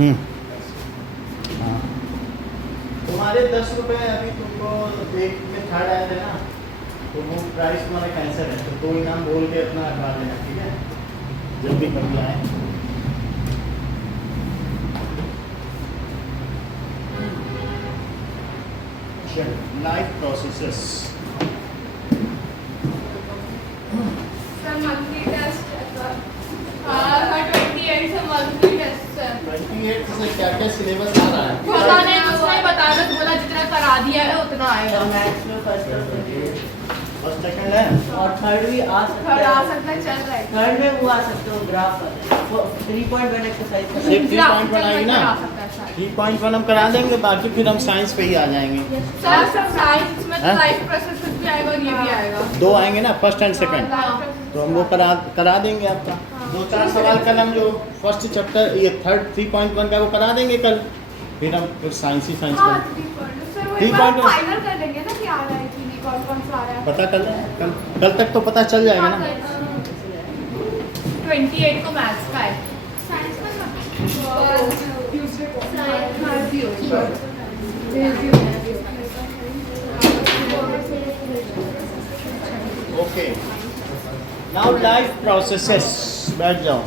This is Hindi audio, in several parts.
हाँ, तुम्हारे 10 रुपये अभी तुमको एक में थर्ड आए थे ना, तो वो प्राइस तुम्हारा कैंसिल है, तो 2 इनाम बोल के अपना हटा लेना, ठीक है, जब भी कभी आए। Life processes. Sir monthly test हाँ 28 से मंथली टेस्ट सर 28 से क्या क्या सिलेबस आ रहा है? पता नहीं, कुछ नहीं बताया, बस बोला जितना करा दिया है उतना आएगा। मैथ्स में फर्स्ट सेकंड है और थर्ड भी आ सकता थर्ड आ है। सकता है, चल रहा है। थर्ड में वो आ सकते हो ग्राफ वाले 3.1 एक्सरसाइज सिर्फ का। 3.1 आएगी ना? 3.1 हम करा देंगे, बाकी फिर हम साइंस पे ही आ जाएंगे। सर साइंस में तो हाँ? लाइफ प्रोसेस भी आएगा और ये भी आएगा। 2 आएंगे ना, फर्स्ट एंड सेकंड, तो हम वो करा देंगे आपका। 2-4 सवाल कल हम जो फर्स्ट चैप्टर ये थर्ड 3.1 का वो करा देंगे कल, फिर हम फिर साइंस ही साइंस हाँ, का 3.2 सर वो 3.2 एक बार फाइनल कर देंगे ना कि आ रहा है कि नहीं, कौन कौन सा आ रहा है। पता कल तक तो पता चल जाएगा ना। 28 को मैथ्स का है। साइंस का ट्यूसडे को ओके, नाउ लाइफ प्रोसेसेस। बैठ जाओ।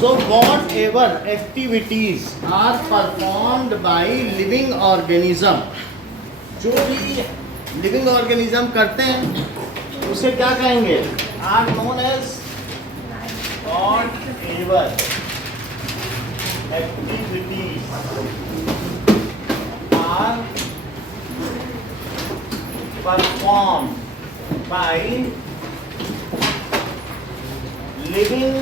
So whatever activities are performed by living organism, जो भी लिविंग ऑर्गेनिज्म करते हैं उसे क्या कहेंगे? Are known as whatever activities are performed by living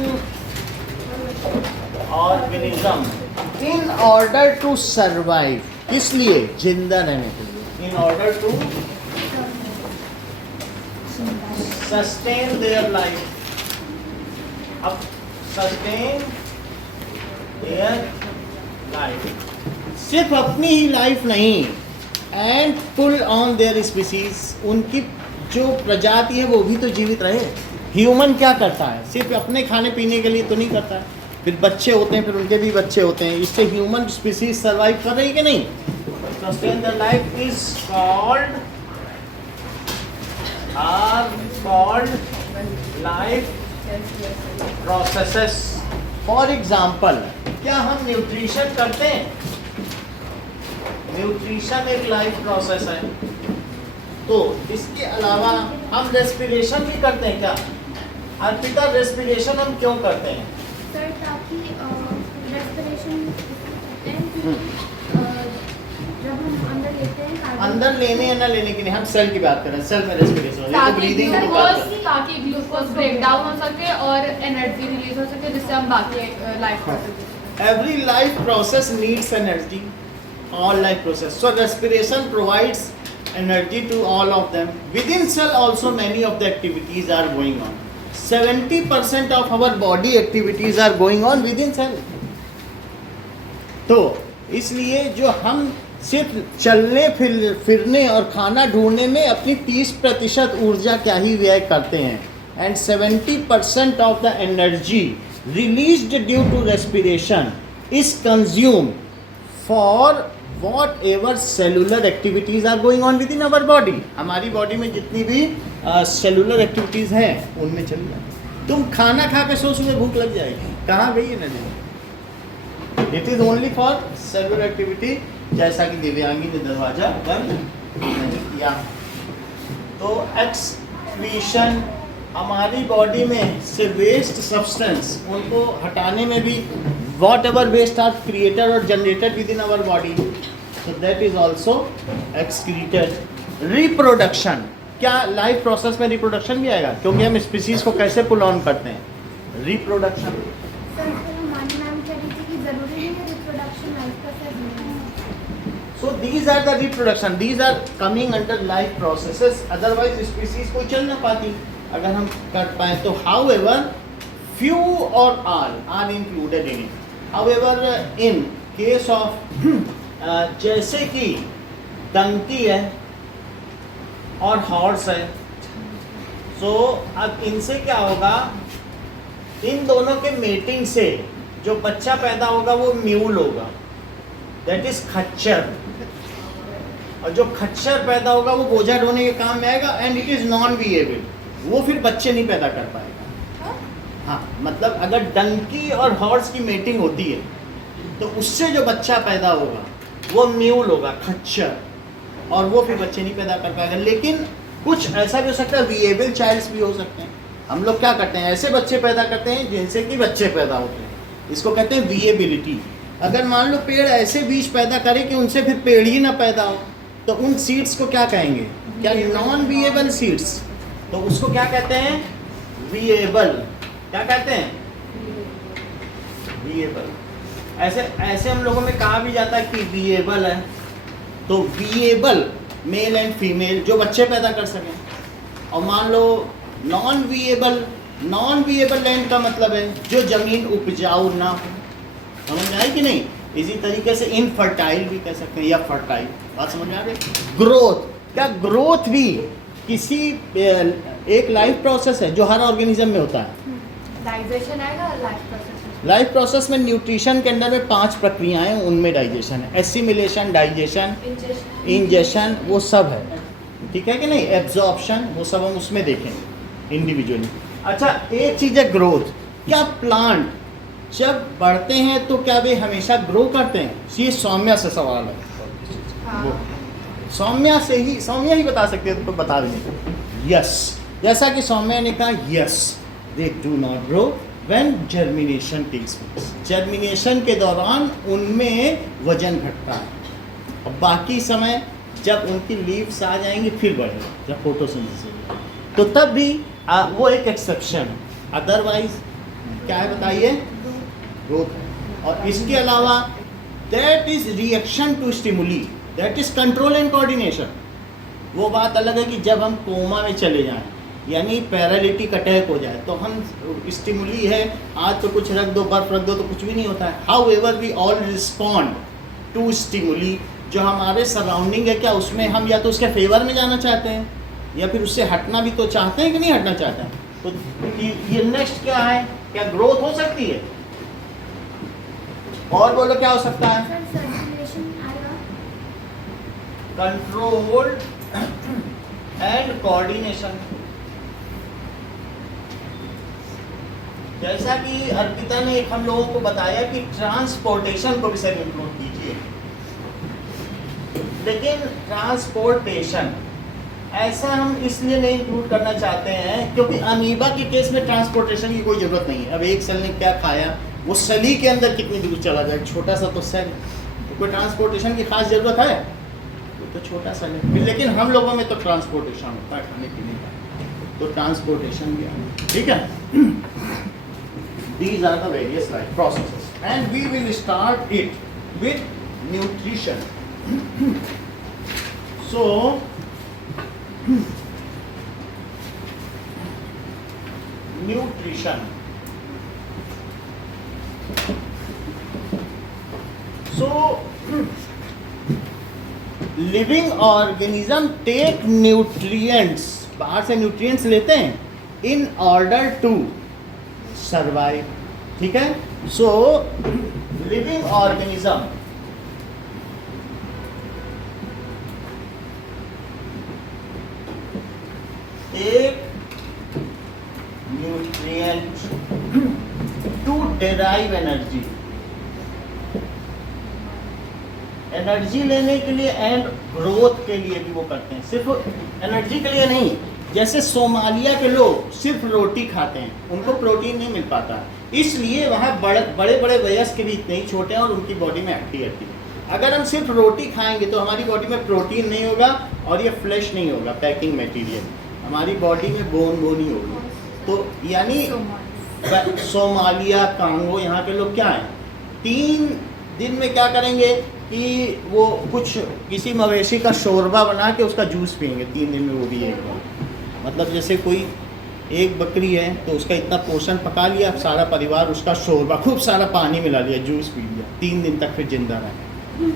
organism in order to survive. किस लिए? जिंदा रहने के लिए। In order to sustain their life. अब sustain their life. सिर्फ अपनी ही लाइफ नहीं, and pull on their species. उनकी जो प्रजाति है वो भी तो जीवित रहे। ह्यूमन क्या करता है? सिर्फ अपने खाने पीने के लिए तो नहीं करता है, फिर बच्चे होते हैं, फिर उनके भी बच्चे होते हैं, इससे ह्यूमन स्पीसीज सर्वाइव कर रही है कि नहीं? Sustain the life is called life processes. For example, क्या हम न्यूट्रिशन करते हैं? न्यूट्रिशन एक लाइफ प्रोसेस है। तो इसके अलावा हम रेस्पिरेशन भी करते हैं क्या? अर्पिता, रेस्पिरेशन हम क्यों करते हैं? सर ताकि रेस्पिरेशन जब हम अंदर लेते हैं कार्बन, अंदर लेने या ना लेने की नहीं, हम सेल की बात कर रहे हैं। सेल में रेस्पिरेशन हो रही है, तो ब्रीदिंग की बात कर रहे हैं। ताकि ग्लूकोज ब्रेक डाउन हो सके और एनर्जी रिलीज हो सके, जिससे हम बाकी life process. Every life process needs energy. All life process. So respiration provides energy to all of them. Within cell also many of the activities are going on. 70% of our body activities are going on within cell. तो इसलिए जो हम सिर्फ चलने फिरने और खाना ढूंढने में अपनी 30% ऊर्जा क्या ही व्यय करते हैं, and 70% of the energy released due to respiration is consumed for whatever cellular activities are going on within our body. हमारी बॉडी में जितनी भी सेलुलर एक्टिविटीज़ हैं उनमें चली जाए। तुम खाना खा के सोच में भूख लग जाएगी, कहाँ गई energy? It is only for cellular activity, जैसा कि दिव्यांगी ने दरवाजा बंद नहीं किया। तो एक्सक्रीशन, हमारी बॉडी में से वेस्ट सब्सटेंस उनको हटाने में भी whatever waste are created और generated within our body, so that is also excreted. Reproduction, क्या लाइफ प्रोसेस में रिप्रोडक्शन भी आएगा? क्योंकि हम स्पीसीज को कैसे पुल ऑन करते हैं? रिप्रोडक्शन। सर हमारी मैम कह रही थी कि जरूरी नहीं है रिप्रोडक्शन लाइफ प्रोसेस में। So these are the reproduction, these are coming under life processes, otherwise species कोई चल ना पाती अगर हम कर पाए तो. However, few or all are included in it. However, in case of जैसे कि डंकी है और हॉर्स है, सो अब इनसे क्या होगा, इन दोनों के मेटिंग से जो बच्चा पैदा होगा वो म्यूल होगा, दैट इज खच्चर. और जो खच्चर पैदा होगा वो बोझा ढोने के काम में आएगा एंड इट इज नॉन वीएबल, वो फिर बच्चे नहीं पैदा कर पाएगा. हाँ, मतलब अगर डंकी और हॉर्स की मेटिंग होती है तो उससे जो बच्चा पैदा होगा वो म्यूल होगा, खच्चर, और वो फिर बच्चे नहीं पैदा कर पाएगा. लेकिन कुछ ऐसा भी हो सकता है, वीएबल चाइल्ड्स भी हो सकते हैं. हम लोग क्या करते हैं, ऐसे बच्चे पैदा करते हैं जिनसे कि बच्चे पैदा होते हैं, इसको कहते हैं वीएबिलिटी. अगर मान लो पेड़ ऐसे बीज पैदा करे कि उनसे फिर पेड़ ही ना पैदा हो, तो उन सीड्स को क्या कहेंगे, क्या नॉन वीएबल सीड्स, तो उसको क्या कहते हैं, वीएबल. क्या कहते हैं, वीएबल. ऐसे ऐसे हम लोगों में कहा भी जाता है कि वीएबल है, तो वीएबल मेल एंड फीमेल जो बच्चे पैदा कर सकें. और मान लो नॉन वीएबल लैंड का मतलब है जो जमीन उपजाऊ ना हो. समझ में आई कि नहीं. इसी तरीके से इनफर्टाइल भी कह सकते हैं या फर्टाइल. बात समझ में आ रही. ग्रोथ, क्या ग्रोथ भी किसी एक लाइफ प्रोसेस है जो हर ऑर्गेनिज्म में होता है. डाइजेशन आएगा लाइफ प्रोसेस. लाइफ प्रोसेस में न्यूट्रिशन के अंदर में 5 प्रक्रियाएं, उनमें डाइजेशन है. एसिमिलेशन, डाइजेशन, इंजेशन, वो सब है. ठीक है कि नहीं. एब्जॉर्प्शन, वो सब हम उसमें देखेंगे इंडिविजुअली. अच्छा, एक चीज़ है ग्रोथ. क्या प्लांट जब बढ़ते हैं तो क्या वे हमेशा ग्रो करते हैं, ये सौम्या से सवाल है. वो सौम्या ही बता सकते हैं, तो बता देंगे यस. जैसा कि सौम्या ने कहा yes, they do not grow when germination takes place. Germination के दौरान उनमें वजन घटता है, और बाकी समय जब उनकी लीव्स आ जाएंगी फिर बढ़ेगा जब फोटोसिंथेसिस, तो तब भी वो एक एक्सेप्शन है. अदरवाइज क्या है बताइए, ग्रोथ है. और इसके अलावा that is reaction to stimuli, that is control and coordination. वो बात अलग है कि जब हम कोमा में चले जाएं, यानी पैरालिटिक अटैक हो जाए, तो हम स्टिमुली है, आज तो कुछ रख दो, बर्फ रख दो, तो कुछ भी नहीं होता है. However we all respond to stimuli, जो हमारे सराउंडिंग है, क्या उसमें हम या तो उसके फेवर में जाना चाहते हैं या फिर उससे हटना भी तो चाहते हैं कि नहीं हटना चाहते हैं. तो ये नेक्स्ट क्या है, क्या ग्रोथ हो सकती है, और बोलो क्या हो सकता है. सर सर्कुलेशन आएगा. Control and coordination. जैसा कि अर्पिता ने हम लोगों को बताया कि ट्रांसपोर्टेशन को भी सर इंक्लूड कीजिए. लेकिन ट्रांसपोर्टेशन ऐसा हम इसलिए नहीं इंक्लूड करना चाहते हैं क्योंकि अमीबा के केस में ट्रांसपोर्टेशन की कोई ज़रूरत नहीं है. अब एक सेल ने क्या खाया, वो सेल ही के अंदर कितनी दूर चला जाए, छोटा सा तो सेल, तो कोई ट्रांसपोर्टेशन की खास ज़रूरत है, वो तो छोटा सा है. लेकिन हम लोगों में तो ट्रांसपोर्टेशन होता है खाने पीने का, तो ट्रांसपोर्टेशन भी है. ठीक है. These are the various life processes, and we will start it with nutrition. So, nutrition. So, living organism take nutrients, बाहर से nutrients लेते हैं in order to सर्वाइव. ठीक है. So living organism take nutrient to derive energy. Energy लेने के लिए एंड ग्रोथ के लिए भी वो करते हैं, सिर्फ एनर्जी के लिए नहीं. जैसे सोमालिया के लोग सिर्फ रोटी खाते हैं, उनको प्रोटीन नहीं मिल पाता, इसलिए वहाँ बड़े बड़े वयस्क भी इतने ही छोटे हैं और उनकी बॉडी में एक्टिव रहती है. अगर हम सिर्फ रोटी खाएंगे तो हमारी बॉडी में प्रोटीन नहीं होगा और ये फ्लैश नहीं होगा, पैकिंग मटेरियल. हमारी बॉडी में बोन ही होगी. तो यानी सोमालिया, कांगो, यहाँ के लोग क्या हैं, 3 दिन में क्या करेंगे, कि वो कुछ किसी मवेशी का शोरबा बना के उसका जूस पियेंगे 3 दिन में, वो भी एक बार। मतलब जैसे कोई एक बकरी है तो उसका इतना पोषण पका लिया, सारा परिवार उसका शोरबा, खूब सारा पानी मिला लिया, जूस पी लिया, 3 दिन तक फिर जिंदा रहे।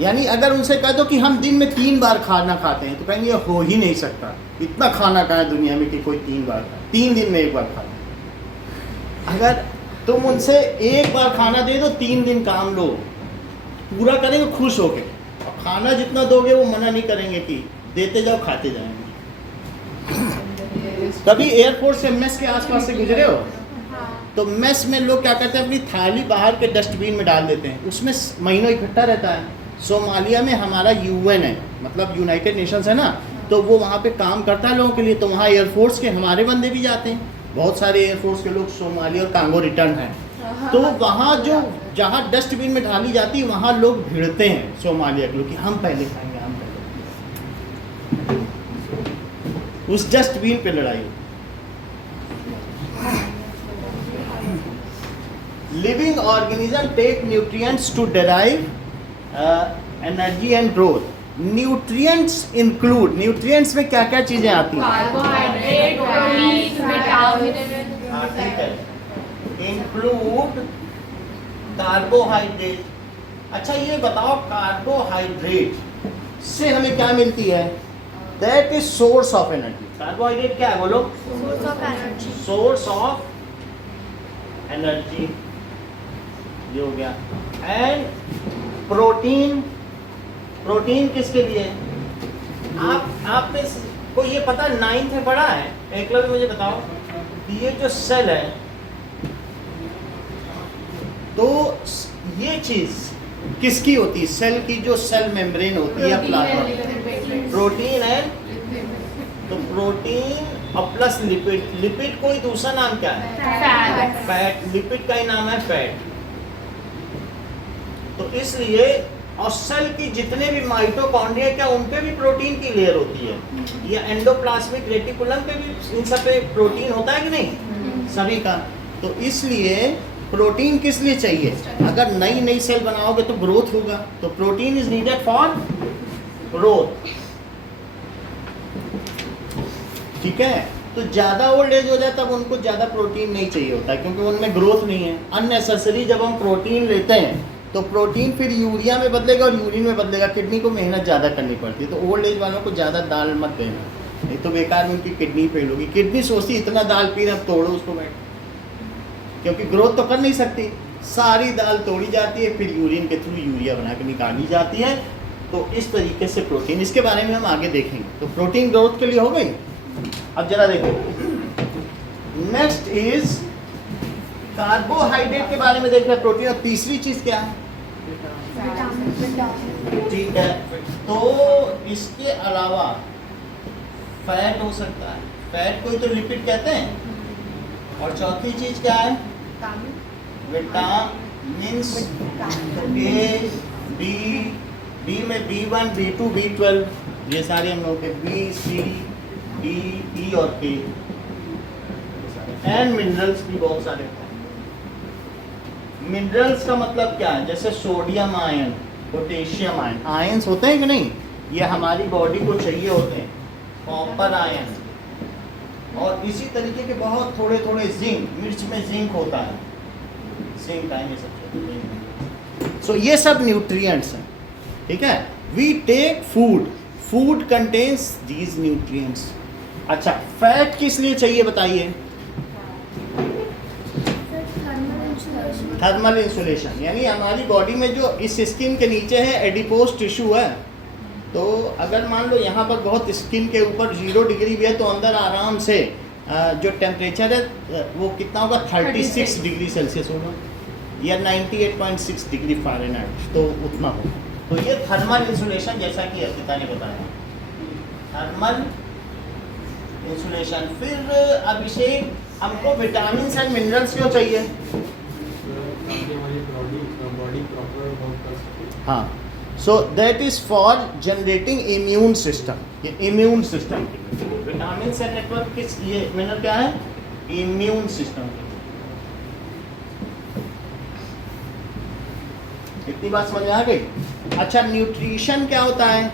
यानी अगर उनसे कह दो कि हम दिन में 3 बार खाना खाते हैं तो कहेंगे हो ही नहीं सकता, इतना खाना कहाँ है दुनिया में कि कोई 3 बार खाए, 3 दिन में 1 बार खाए। अगर तुम उनसे 1 बार खाना दे दो, 3 दिन काम लो, पूरा करेंगे खुश होके, और खाना जितना दोगे वो मना नहीं करेंगे कि देते जाओ खाते जाएंगे। कभी एयरपोर्ट से मेस के आसपास से गुजरे हो? तो मेस में लोग क्या करते हैं, अपनी थाली बाहर के डस्टबिन में डाल देते हैं, उसमें महीनों इकट्ठा रहता है। सोमालिया में हमारा यूएन है, मतलब यूनाइटेड नेशंस है ना, तो वो वहाँ पे काम करता है लोगों के लिए, तो वहाँ एयरफोर्स के हमारे बंदे भी जाते हैं, बहुत सारे एयरफोर्स के लोग सोमालिया और कांगो रिटर्न हैं। तो वहाँ जो जहाँ डस्टबिन में डाली जाती है वहाँ लोग भिड़ते हैं सोमालिया के लोग कि हम पहले खाएंगे, हम पहले। उस डस्टबिन पे लड़ाई। Living organism take nutrients to derive energy and growth. Nutrients include, nutrients में क्या क्या चीजें आती हैं? Carbohydrate, protein, vitamin. हाँ, ठीक है, इंक्लूड कार्बोहाइड्रेट। अच्छा ये बताओ, कार्बोहाइड्रेट से हमें क्या मिलती है? That is source of energy. Carbohydrate क्या है बोलो? Source of energy. Source of energy, ये हो गया। एंड प्रोटीन, प्रोटीन किसके लिए? आप में को ये पता 9th में पढ़ा है? एकलव्य मुझे बताओ, ये जो सेल है, तो ये चीज किसकी होती है? सेल की जो सेल मेम्ब्रेन होती है, प्लाज्मा, प्रोटीन है। तो प्रोटीन और प्लस लिपिड, लिपिड कोई दूसरा नाम क्या है? फैट। लिपिड का ही नाम है फैट। तो इसलिए, और सेल की जितने भी माइटोकॉन्ड्रिया क्या उन पे भी प्रोटीन की लेयर होती है, या एंडोप्लाज्मिक रेटिकुलम पे भी इन सब पे प्रोटीन होता है कि नहीं? सभी का। तो इसलिए प्रोटीन किस लिए चाहिए? अगर नई नई सेल बनाओगे तो ग्रोथ होगा, तो protein is needed for growth. ठीक है, तो ज्यादा ओल्ड एज हो जाए तब उनको ज्यादा प्रोटीन नहीं चाहिए होता, क्योंकि उनमें ग्रोथ नहीं है। अननेसेसरी जब हम प्रोटीन लेते हैं तो प्रोटीन फिर यूरिया में बदलेगा और यूरिन में बदलेगा, किडनी को मेहनत ज़्यादा करनी पड़ती है। तो ओल्ड एज वालों को ज़्यादा दाल मत देना, नहीं तो बेकार में उनकी किडनी फेल होगी। किडनी सोचती इतना दाल पी रहा, तोड़ो उसको बैठ, क्योंकि ग्रोथ तो कर नहीं सकती। सारी दाल तोड़ी जाती है, फिर यूरिन के थ्रू यूरिया बना के निकाली जाती है। तो इस तरीके से प्रोटीन, इसके बारे में हम आगे देखेंगे। तो प्रोटीन ग्रोथ के लिए हो गई। अब जरा देखें, नेक्स्ट इज कार्बोहाइड्रेट के बारे में देख रहे हैं, प्रोटीन। और तीसरी चीज क्या है? ठीक है, तो इसके अलावा फैट हो सकता है, फैट को ही तो लिपिड कहते हैं। और चौथी चीज क्या है? विटामिन्स, ए, बी में B1, B2, B12, ये सारे हम लोग के B, C, D, E और K, एंड मिनरल्स भी बहुत सारे होते हैं। मिनरल्स का मतलब क्या है? जैसे sodium ion, potassium ion, ions होते हैं कि नहीं? ये हमारी बॉडी को चाहिए होते हैं। कॉपर आयन, और इसी तरीके के बहुत थोड़े थोड़े जिंक, मिर्च में जिंक होता है, जिंक आयन, ये सब। सो ये सब न्यूट्रिएंट्स हैं। ठीक है, we take food, food contains these nutrients. अच्छा, फैट किस लिए चाहिए बताइए? थर्मल इंसुलेशन, यानी हमारी बॉडी में जो इस स्किन के नीचे है एडिपोज टिश्यू है, तो अगर मान लो यहाँ पर बहुत स्किन के ऊपर 0 डिग्री भी है तो अंदर आराम से जो टेम्परेचर है वो कितना होगा? 36 डिग्री सेल्सियस होगा, या 98.6 डिग्री फ़ारेनहाइट, तो उतना होगा। तो ये थर्मल इंसुलेशन, जैसा कि अर्पिता ने बताया, थर्मल इंसुलेशन। फिर अभिषेक, हमको विटामिन एंड मिनरल्स क्यों चाहिए? हाँ, सो that is for generating immune system. ये इम्यून सिस्टम के लिए विटामिन से नेटवर्क किस, ये मिनरल क्या है? इम्यून सिस्टम के लिए। इतनी बात समझ में आ गई? अच्छा, न्यूट्रिशन क्या होता है?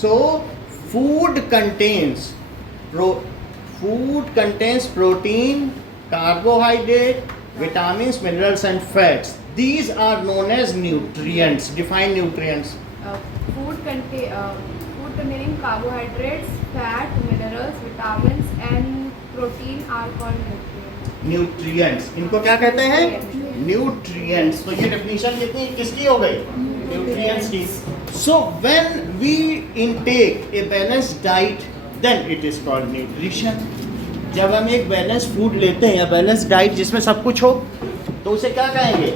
So food contains protein, carbohydrate, vitamins, minerals and fats. These are known as nutrients. Define nutrients. Food containing carbohydrates, fat, minerals, vitamins and protein are called nutrients. Nutrients. इनको क्या कहते हैं? Nutrients. तो ये definition कितनी किसकी हो गई? Nutrients की. So when we intake a balanced diet, then it is called nutrition. जब हम एक बैलेंस फूड लेते हैं या बैलेंस डाइट जिसमें सब कुछ हो, तो उसे क्या कहेंगे?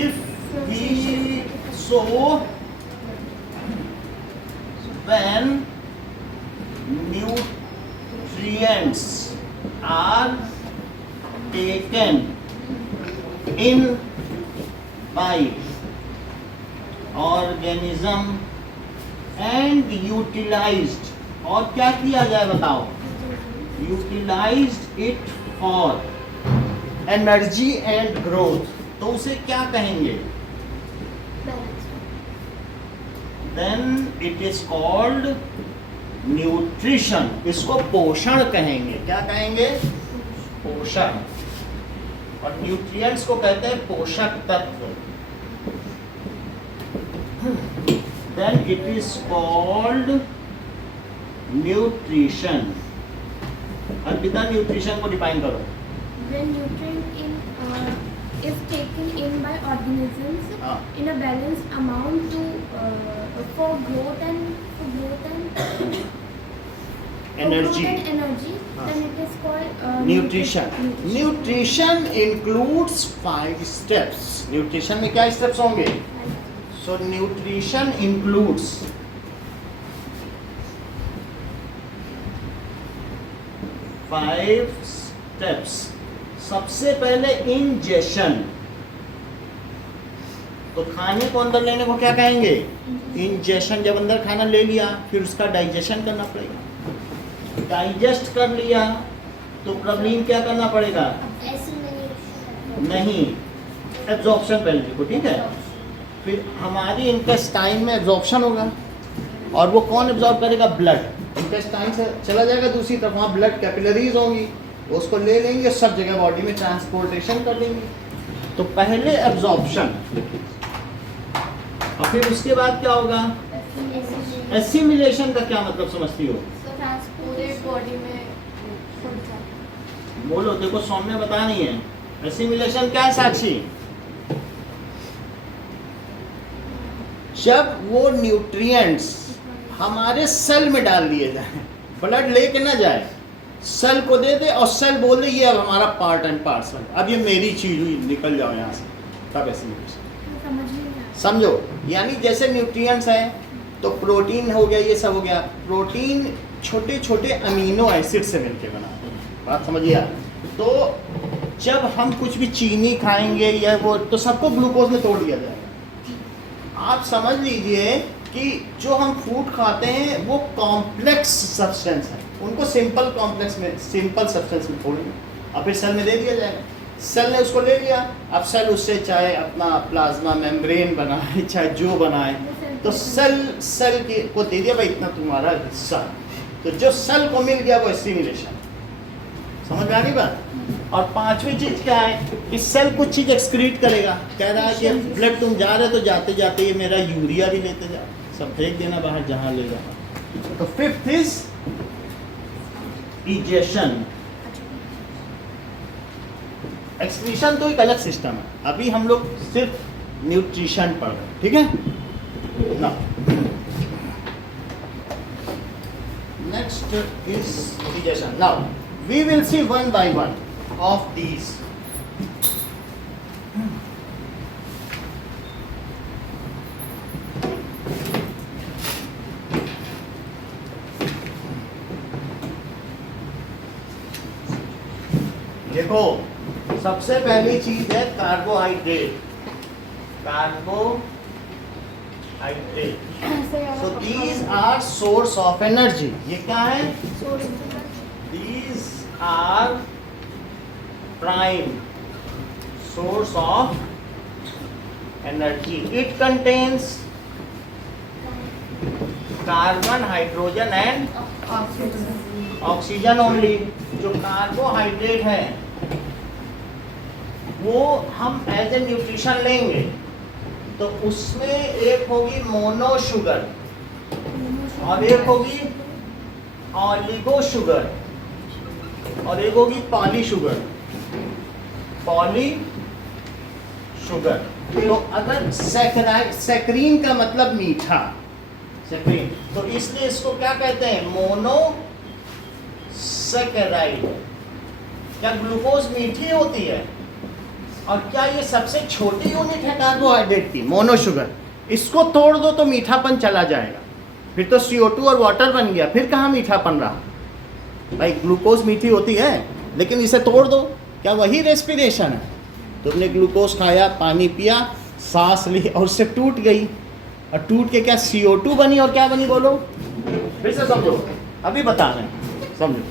If we so when nutrients are taken in by organism and utilised, और क्या किया जाए बताओ? Utilized it for energy and growth, तो उसे क्या कहेंगे? Then it is called nutrition. इसको पोषण कहेंगे. क्या कहेंगे? पोषण. और न्यूट्रिएंट्स को कहते हैं पोषक तत्व. Then it is called nutrition. Arpita, nutrition को डिफाइन करो. When nutrient is taken in by organisms in a balanced amount for growth and energy, then it is called nutrition. Nutrition includes 5 steps. Nutrition में क्या steps होंगे? So nutrition includes 5 steps. सबसे पहले इंजेशन. तो खाने को अंदर लेने को क्या कहेंगे? इंजेशन. जब अंदर खाना ले लिया, फिर उसका डाइजेशन करना पड़ेगा. डाइजेस्ट कर लिया तो प्रॉब्लम क्या करना पड़ेगा? नहीं, एब्जॉर्प्शन पहले देखो, ठीक है. फिर हमारी इंटेस्टाइन में एब्जॉर्प्शन होगा, और वो कौन एब्जॉर्ब करेगा? ब्लड. इंटेस्टाइन से चला जाएगा दूसरी तरफ, वहाँ ब्लड कैपिलरीज होंगी, उसको ले लेंगे, सब जगह बॉडी में ट्रांसपोर्टेशन कर लेंगे. तो पहले एब्जॉर्प्शन, और फिर उसके बाद क्या होगा? एसिमिलेशन का क्या मतलब समझती हो? पूरे बॉडी में बोलो, देखो सौम्य बता नहीं है. एसिमिलेशन क्या है साक्षी? जब वो न्यूट्रिएंट्स हमारे सेल में डाल दिए जाए, ब्लड लेके ना जाए, सेल को दे दे और सेल बोल दे ये अब हमारा पार्ट एंड पार्सल, अब ये मेरी चीज हुई, निकल जाओ यहाँ से. तब एसिमिलेशन समझो. यानी जैसे न्यूट्रिएंट्स हैं तो प्रोटीन हो गया, ये सब हो गया. प्रोटीन छोटे छोटे अमीनो एसिड से मिलके बना है. बात समझिए. तो जब हम कुछ भी चीनी खाएंगे या वो, तो सबको ग्लूकोज में तोड़ दिया जाएगा. आप समझ लीजिए कि जो हम फूड खाते हैं वो कॉम्प्लेक्स सब्सटेंस है, उनको सिंपल कॉम्प्लेक्स में, सिंपल सब्सटेंस में तोड़ेंगे और फिर सेल में दे दिया जाएगा. सेल ने उसको ले लिया, अब सेल उससे चाहे अपना प्लाज्मा मेम्ब्रेन बनाए, चाहे जो बनाए, तो सेल को दे दिया भाई इतना तुम्हारा हिस्सा. तो जो सेल को मिल गया वो एसिमिलेशन. समझ में आ गई बात? और पांचवी चीज क्या है कि सेल कुछ चीज एक्सक्रीट करेगा. कह रहा है कि ब्लड तुम जा रहे हो तो जाते जाते ये मेरा यूरिया भी लेते जा, सब फेंक देना बाहर जहां ले जाना. तो फिफ्थ इज इजेशन. एक्सक्रीशन तो एक अलग सिस्टम है, अभी हम लोग सिर्फ न्यूट्रिशन पढ़ रहे हैं, ठीक है ना. Next is egestion. Now we will see one by one of these. देखो, सबसे पहली चीज है carbohydrate. So these are source of energy. ये क्या है? These are prime source of energy it contains carbon, hydrogen and oxygen only. जो कार्बोहाइड्रेट है वो हम एज ए न्यूट्रिशन लेंगे तो उसमें एक होगी मोनो शुगर और एक होगी ऑलिगो शुगर और एक होगी पॉली शुगर। पॉली शुगर तो अगर सैकरीन का मतलब मीठा, सैकरीन, तो इसलिए इसको क्या कहते हैं? Mono saccharide. क्या ग्लूकोज मीठी होती है? और क्या ये सबसे छोटी यूनिट है कार्बोहाइड्रेट की? Mono sugar. इसको तोड़ दो तो मीठापन चला जाएगा, फिर तो CO2 और वाटर बन गया, फिर कहाँ मीठापन रहा? भाई ग्लूकोज मीठी होती है लेकिन इसे तोड़ दो, क्या वही रेस्पिरेशन है? तुमने ग्लूकोज खाया, पानी पिया, सांस ली और उससे टूट गई, और टूट के क्या CO2 बनी और क्या बनी? बोलो फिर से समझो, अभी बता रहे हैं, समझो।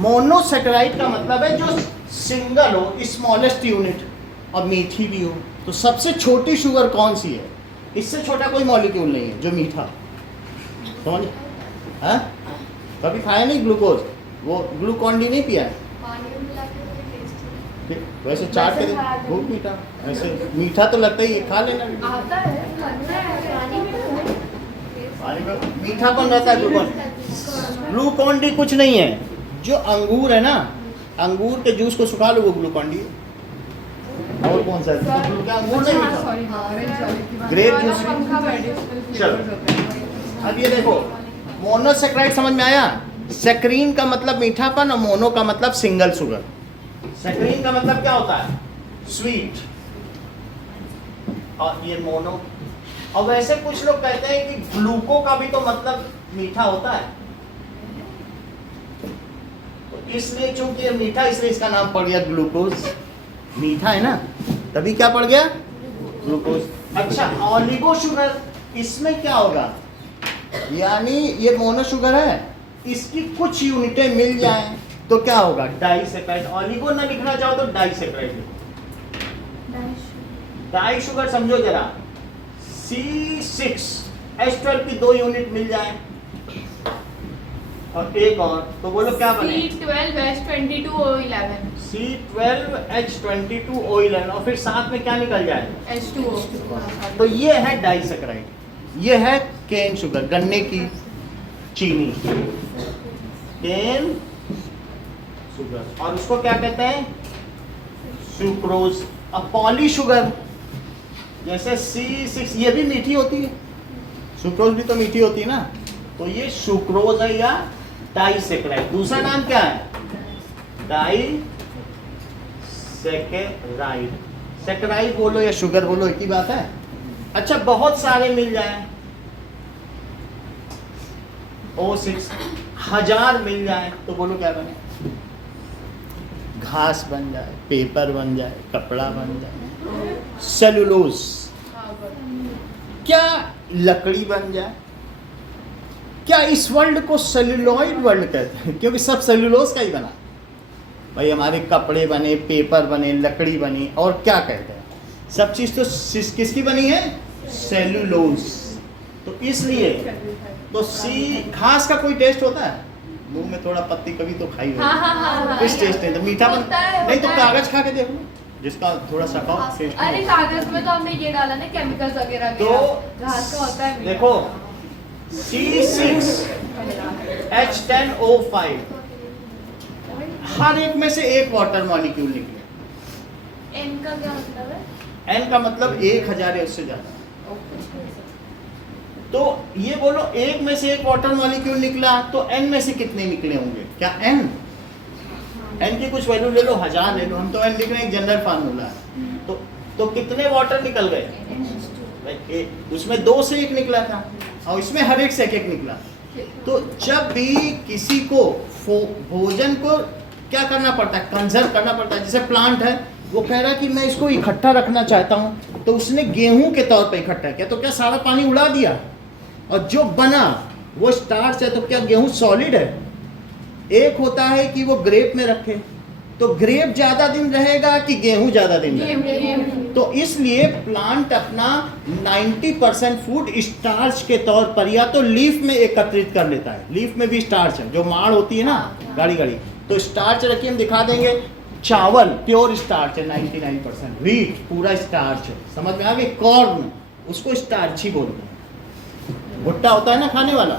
मोनोसैकेराइड का मतलब है जो सिंगल हो, स्मॉलेस्ट यूनिट और मीठी भी हो। तो सबसे छोटी शुगर कौन सी है? इससे छोटा कोई मॉलिक्यूल नहीं है जो मीठा। समझ? हाँ, कभी खाया नहीं ग्लूकोज? वो ग्लूकॉन डी नहीं पिया है? ठीक, वैसे चाट के बहुत मीठा, ऐसे मीठा तो लगता ही है, खा लेना। आता है, लगता है, पानी में मीठापन रहता है। ग्लूकॉन डी कुछ नहीं है। जो अंगूर है ना, अंगूर के जूस को सुखा लो, वो ग्लूकॉन डी है। और कौन सा है? क्या अंगूर नहीं मीठा? Grape juice. चलो अब ये देखो, मोनोसैकेराइड समझ में आया? सैकरीन का मतलब मीठापन और मोनो का मतलब सिंगल शुगर। सैकरीन का मतलब क्या होता है? स्वीट, और ये मोनो। और वैसे कुछ लोग कहते हैं कि ग्लूको का भी तो मतलब मीठा होता है, तो इसलिए चूंकि ये मीठा इसलिए इसका नाम पड़ गया ग्लूकोज। मीठा है ना, तभी क्या पड़ गया? ग्लूकोज। अच्छा, ऑलिगो शुगर, इसमें क्या होगा? यानी ये मोनो शुगर है, इसकी कुछ यूनिटें मिल जाएं तो क्या होगा? डाइसैकेराइड। ऑलिगो ना लिखना चाहो तो डाइसैकेराइड लिखो। डाई शुगर समझो जरा, C6H12 की 2 यूनिट मिल जाए और एक और, तो बोलो क्या बने? C12H22O11 C12H22O11 और फिर साथ में क्या निकल जाए? H2O। तो ये है डाइसैकेराइड, ये है केन शुगर, गन्ने की चीनी, केन शुगर। और उसको क्या कहते हैं? सुक्रोज। अब पॉली शुगर जैसे C6, ये भी मीठी होती है, सुक्रोज भी तो मीठी होती है ना, तो ये सुक्रोज है या डाइसैकेराइड। दूसरा नाम क्या है? डाइसैकेराइड। सैकेराइड बोलो या शुगर बोलो, एक ही बात है। अच्छा, बहुत सारे मिल जाए, O6 1000 मिल जाए तो बोलो क्या बने? घास बन जाए, पेपर बन जाए, कपड़ा बन जाए, सेलुलोज, क्या लकड़ी बन जाए। क्या इस वर्ल्ड को सेलुलॉइड वर्ल्ड कहते हैं? क्योंकि सब सेलुलोज का ही बना। भाई हमारे कपड़े बने, पेपर बने, लकड़ी बनी, और क्या कहते हैं? सब चीज़ तो किसकी बनी है? सेलुलोज। तो इसलिए तो घास का कोई टेस्ट होता है? मुंह में थोड़ा पत्ती कभी तो खाई होगी, कुछ टेस्ट नहीं, तो मीठा बन नहीं, तो कागज खा के देख लो, जिसका थोड़ा सा टेस्ट। अरे कागज में तो हमने ये डाला ना, केमिकल्स वगैरह, तो घास का होता है। देखो C6H10O5, हर एक में से एक वाटर मॉलिक्यूल निकले। N का क्या मतलब है? N का मतलब 1000 है, उससे ज्यादा। तो ये बोलो, एक में से एक वाटर मॉलिक्यूल निकला तो N में से कितने निकले होंगे? क्या N की कुछ वैल्यू ले लो, 1000 ले लो, हम तो N लिख रहे हैं, एक जनरल फार्मूला है। तो कितने वाटर निकल गए? उसमें 2 से 1 निकला था और इसमें हर एक से 1 निकला। तो जब भी किसी को भोजन को क्या करना पड़ता है? कंजर्व करना पड़ता है। जैसे प्लांट है, वो कह रहा है कि मैं इसको इकट्ठा रखना चाहता हूँ, तो उसने गेहूं के तौर पे इकट्ठा किया, तो क्या सारा पानी उड़ा दिया? और जो बना वो स्टार्च है, तो क्या गेहूं सॉलिड है? एक होता है कि वो ग्रेप में रखे, तो ग्रेप ज्यादा दिन रहेगा कि गेहूं ज्यादा दिन रहेगा? गेहूं तो इसलिए प्लांट अपना 90% फूड स्टार्च के तौर पर या तो लीफ में एकत्रित कर लेता है। लीफ में भी स्टार्च है, जो माड़ होती है ना गाढ़ी गाढ़ी, तो स्टार्च रखिए, हम दिखा देंगे। चावल प्योर स्टार्च है 99%, व्हीट पूरा स्टार्च है, समझ में आ गई। कॉर्न उसको स्टार्च ही बोलते हैं, भुट्टा होता है ना खाने वाला।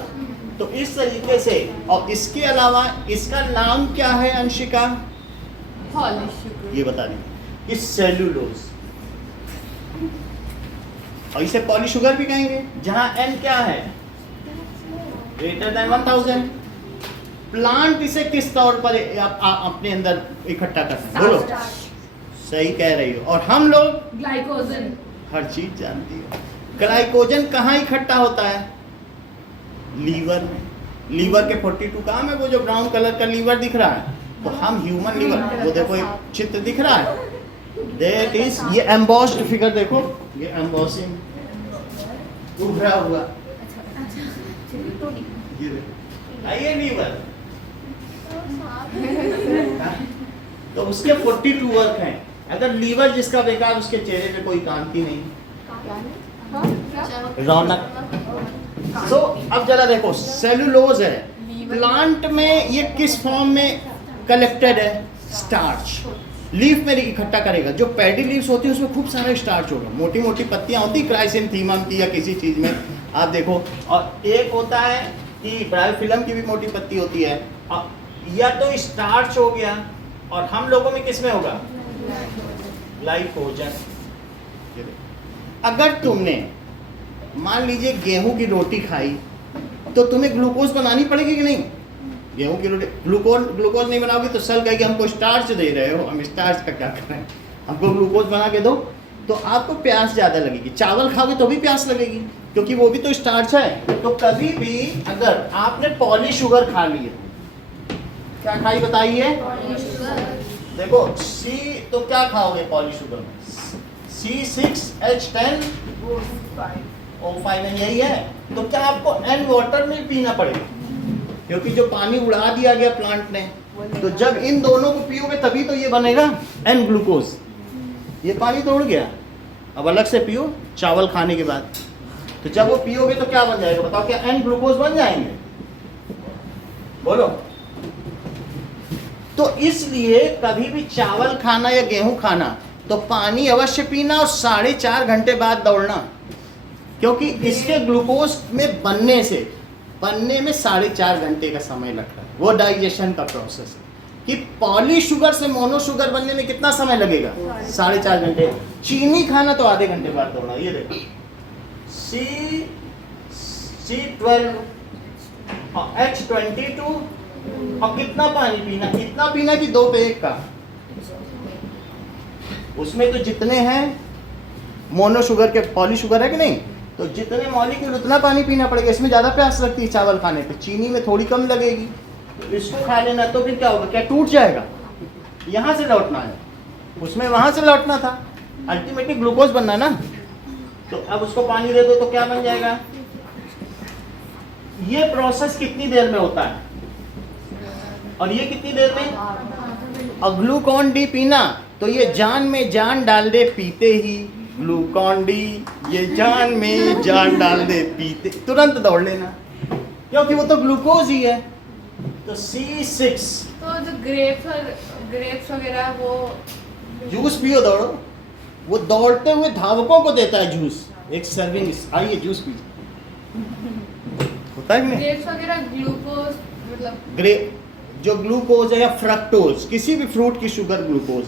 तो इस तरीके से, और इसके अलावा इसका नाम क्या है अंशिका, पॉलिश ये बता दीजिए कि सेल्यूलोज, और इसे पॉलीशुगर भी कहेंगे, जहां एन क्या है ग्रेटर देन 1000। प्लांट इसे किस तौर पर अपने अंदर इकट्ठा करते हैं, बोलो। सही कह रही हो। और हम लोग ग्लाइकोजन, हर चीज जानती हो। ग्लाइकोजन कहाँ इकट्ठा होता है, लीवर में। लीवर के 42 काम है, वो जो ब्राउन कलर का लीवर दिख रहा है, तो हम ह्यूमन लीवर, वो देखो एक चित्र दिख रहा है, दैट इज, ये एम्बॉस्ड फिगर देखो, ये एम्बॉसिंग उभरा हुआ, ये देखो आइए लीवर। तो उसके 42 वर्क हैं। अगर लीवर जिसका बेकार, उसके चेहरे पे कोई काम की नहीं, रौनक। सो अब जरा देखो, सेलुलोज है प्लांट में, ये किस फॉर्म में कलेक्टेड है, स्टार्च। लीफ में इकट्ठा करेगा, जो पैडी लीव्स होती है उसमें खूब सारा स्टार्च होगा, मोटी मोटी पत्तियां होती, क्राइसेंथीमम की या किसी चीज में आप देखो। और एक होता है कि ब्रायोफिलम की भी मोटी पत्ती होती है, या तो स्टार्च हो गया, और हम लोगों में किस में होगा, ग्लाइकोजन। अगर तुमने मान लीजिए गेहूं की रोटी खाई, तो तुम्हें ग्लूकोज बनानी पड़ेगी कि नहीं, गेहूं की रोटी ग्लूकोज नहीं बनाओगी तो सेल कहेगी हमको स्टार्च दे रहे हो, हम स्टार्च का क्या करें, हमको ग्लूकोज बना के दो, तो आपको प्यास ज़्यादा लगेगी। चावल खाओगे तो भी प्यास लगेगी, क्योंकि वो भी तो स्टार्च है। तो कभी भी अगर आपने पॉलीशुगर खा ली है, क्या खाई बताइए, देखो सी, तो क्या खाओगे पॉलीशुगर में, C6H10O5 यही है। तो क्या आपको N वाटर में पीना पड़ेगा, क्योंकि जो पानी उड़ा दिया गया प्लांट ने, तो जब इन दोनों को पियोगे तभी तो ये बनेगा N ग्लूकोज। ये पानी तो उड़ गया, अब अलग से पियो चावल खाने के बाद, तो जब वो पियोगे तो क्या बन जाएगा बताओ, क्या N ग्लूकोज बन जाएंगे, बोलो। तो इसलिए कभी भी चावल खाना या गेहूं खाना तो पानी अवश्य पीना, और 4.5 घंटे बाद दौड़ना, क्योंकि इसके ग्लूकोज में बनने में 4.5 घंटे का समय लगता है। वो डाइजेशन का प्रोसेस है कि पॉलीशुगर से मोनोशुगर बनने में कितना समय लगेगा, 4.5 घंटे। चीनी खाना तो आधे घंटे बाद दौड़ना। ये देखो C12 और H22, और कितना पानी पीना, इतना पीना कि 2 पे 1 का। उसमें तो जितने हैं मोनोशुगर के, पॉलीशुगर है कि नहीं, तो जितने मॉलिक्यूल उतना पानी पीना पड़ेगा। इसमें ज़्यादा प्यास लगती है चावल खाने पे, चीनी में थोड़ी कम लगेगी। तो इसको खा लेना, तो फिर क्या होगा, क्या टूट जाएगा, यहाँ से लौटना है, उसमें वहाँ से लौटना था, अल्टीमेटली ग्लूकोज बनना ना। तो अब उसको पानी दे दो तो क्या बन जाएगा। ये प्रोसेस कितनी देर में होता है, और ये कितनी देर में। और ग्लूकॉन डी पीना, तो ये जान में जान डाल दे पीते ही, ग्लूकॉन डी ये जान में जान डाल दे पीते, तुरंत दौड़ लेना, क्योंकि वो तो ग्लूकोज ही है। तो C6, तो जो ग्रेप्स वगैरह वो जूस पियो, दौड़ो। वो दौड़ते हुए धावकों को देता है जूस, एक सर्विंग, आइए जूस पीजिए, होता है कि नहीं। ग्रेप्स वगैरह ग्लूकोज, मतलब ग्रेप जो ग्लूकोज है या फ्रक्टोज, किसी भी फ्रूट की शुगर ग्लूकोज,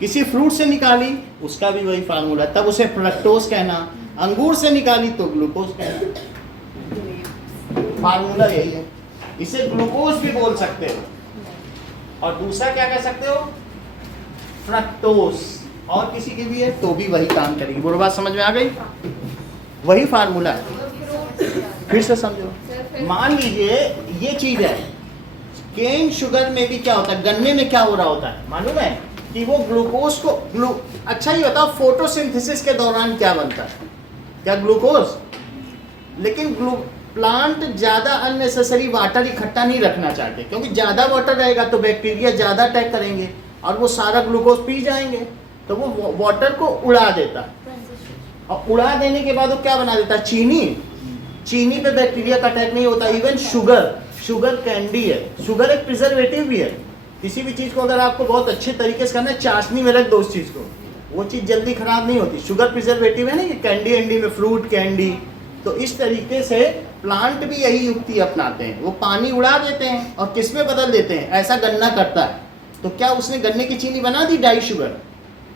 किसी फ्रूट से निकाली उसका भी वही फार्मूला, तब उसे फ्रक्टोज कहना। अंगूर से निकाली तो ग्लूकोज कहना, फार्मूला यही है। इसे ग्लूकोज भी बोल सकते हो, और दूसरा क्या कह सकते हो, फ्रक्टोज, और किसी की भी है तो भी वही काम करेगी। बुरी बात समझ में आ गई, वही फार्मूला है। फिर से समझो, मान लीजिए ये चीज है, केन शुगर में भी क्या होता है, गन्ने में क्या हो रहा होता है मालूम है, कि वो ग्लूकोज को अच्छा ही बताओ, फोटोसिंथेसिस के दौरान क्या बनता है, क्या ग्लूकोज। लेकिन प्लांट ज़्यादा अननेसेसरी वाटर इकट्ठा नहीं रखना चाहते, क्योंकि ज़्यादा वाटर रहेगा तो बैक्टीरिया ज़्यादा अटैक करेंगे, और वो सारा ग्लूकोज पी जाएंगे, तो वो वाटर को उड़ा देता है, और उड़ा देने के बाद वो क्या बना देता है, चीनी पे बैक्टीरिया का अटैक नहीं होता। इवन शुगर कैंडी है, शुगर एक प्रिजर्वेटिव भी है। किसी भी चीज़ को अगर आपको बहुत अच्छे तरीके से करना है, चाशनी में रख दो उस चीज़ को, वो चीज़ जल्दी खराब नहीं होती। शुगर प्रिजर्वेटिव है ना, ये कैंडी में फ्रूट कैंडी। तो इस तरीके से प्लांट भी यही युक्ति अपनाते हैं, वो पानी उड़ा देते हैं और किस में बदल देते हैं, ऐसा गन्ना करता है। तो क्या उसने गन्ने की चीनी बना दी, डाई शुगर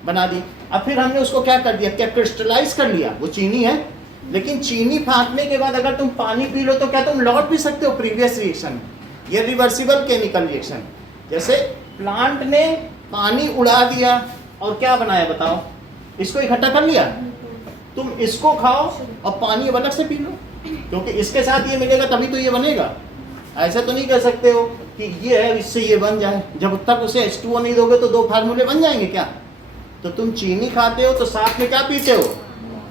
बना दी। अब फिर हमने उसको क्या कर दिया, क्या क्रिस्टलाइज कर लिया, वो चीनी है। लेकिन चीनी फाटने के बाद अगर तुम पानी पी लो तो क्या तुम लौट भी सकते हो प्रीवियस रिएक्शन? ये रिवर्सिबल केमिकल रिएक्शन। जैसे प्लांट ने पानी उड़ा दिया और क्या बनाया बताओ, इसको इकट्ठा कर लिया, तुम इसको खाओ और पानी अलग से पी लो, क्योंकि इसके साथ ये मिलेगा तभी तो ये बनेगा। ऐसा तो नहीं कर सकते हो कि ये है इससे ये बन जाए, जब तक उसे H2O नहीं दोगे तो 2 फार्मूले बन जाएंगे क्या? तो तुम चीनी खाते हो तो साथ में क्या पीते हो,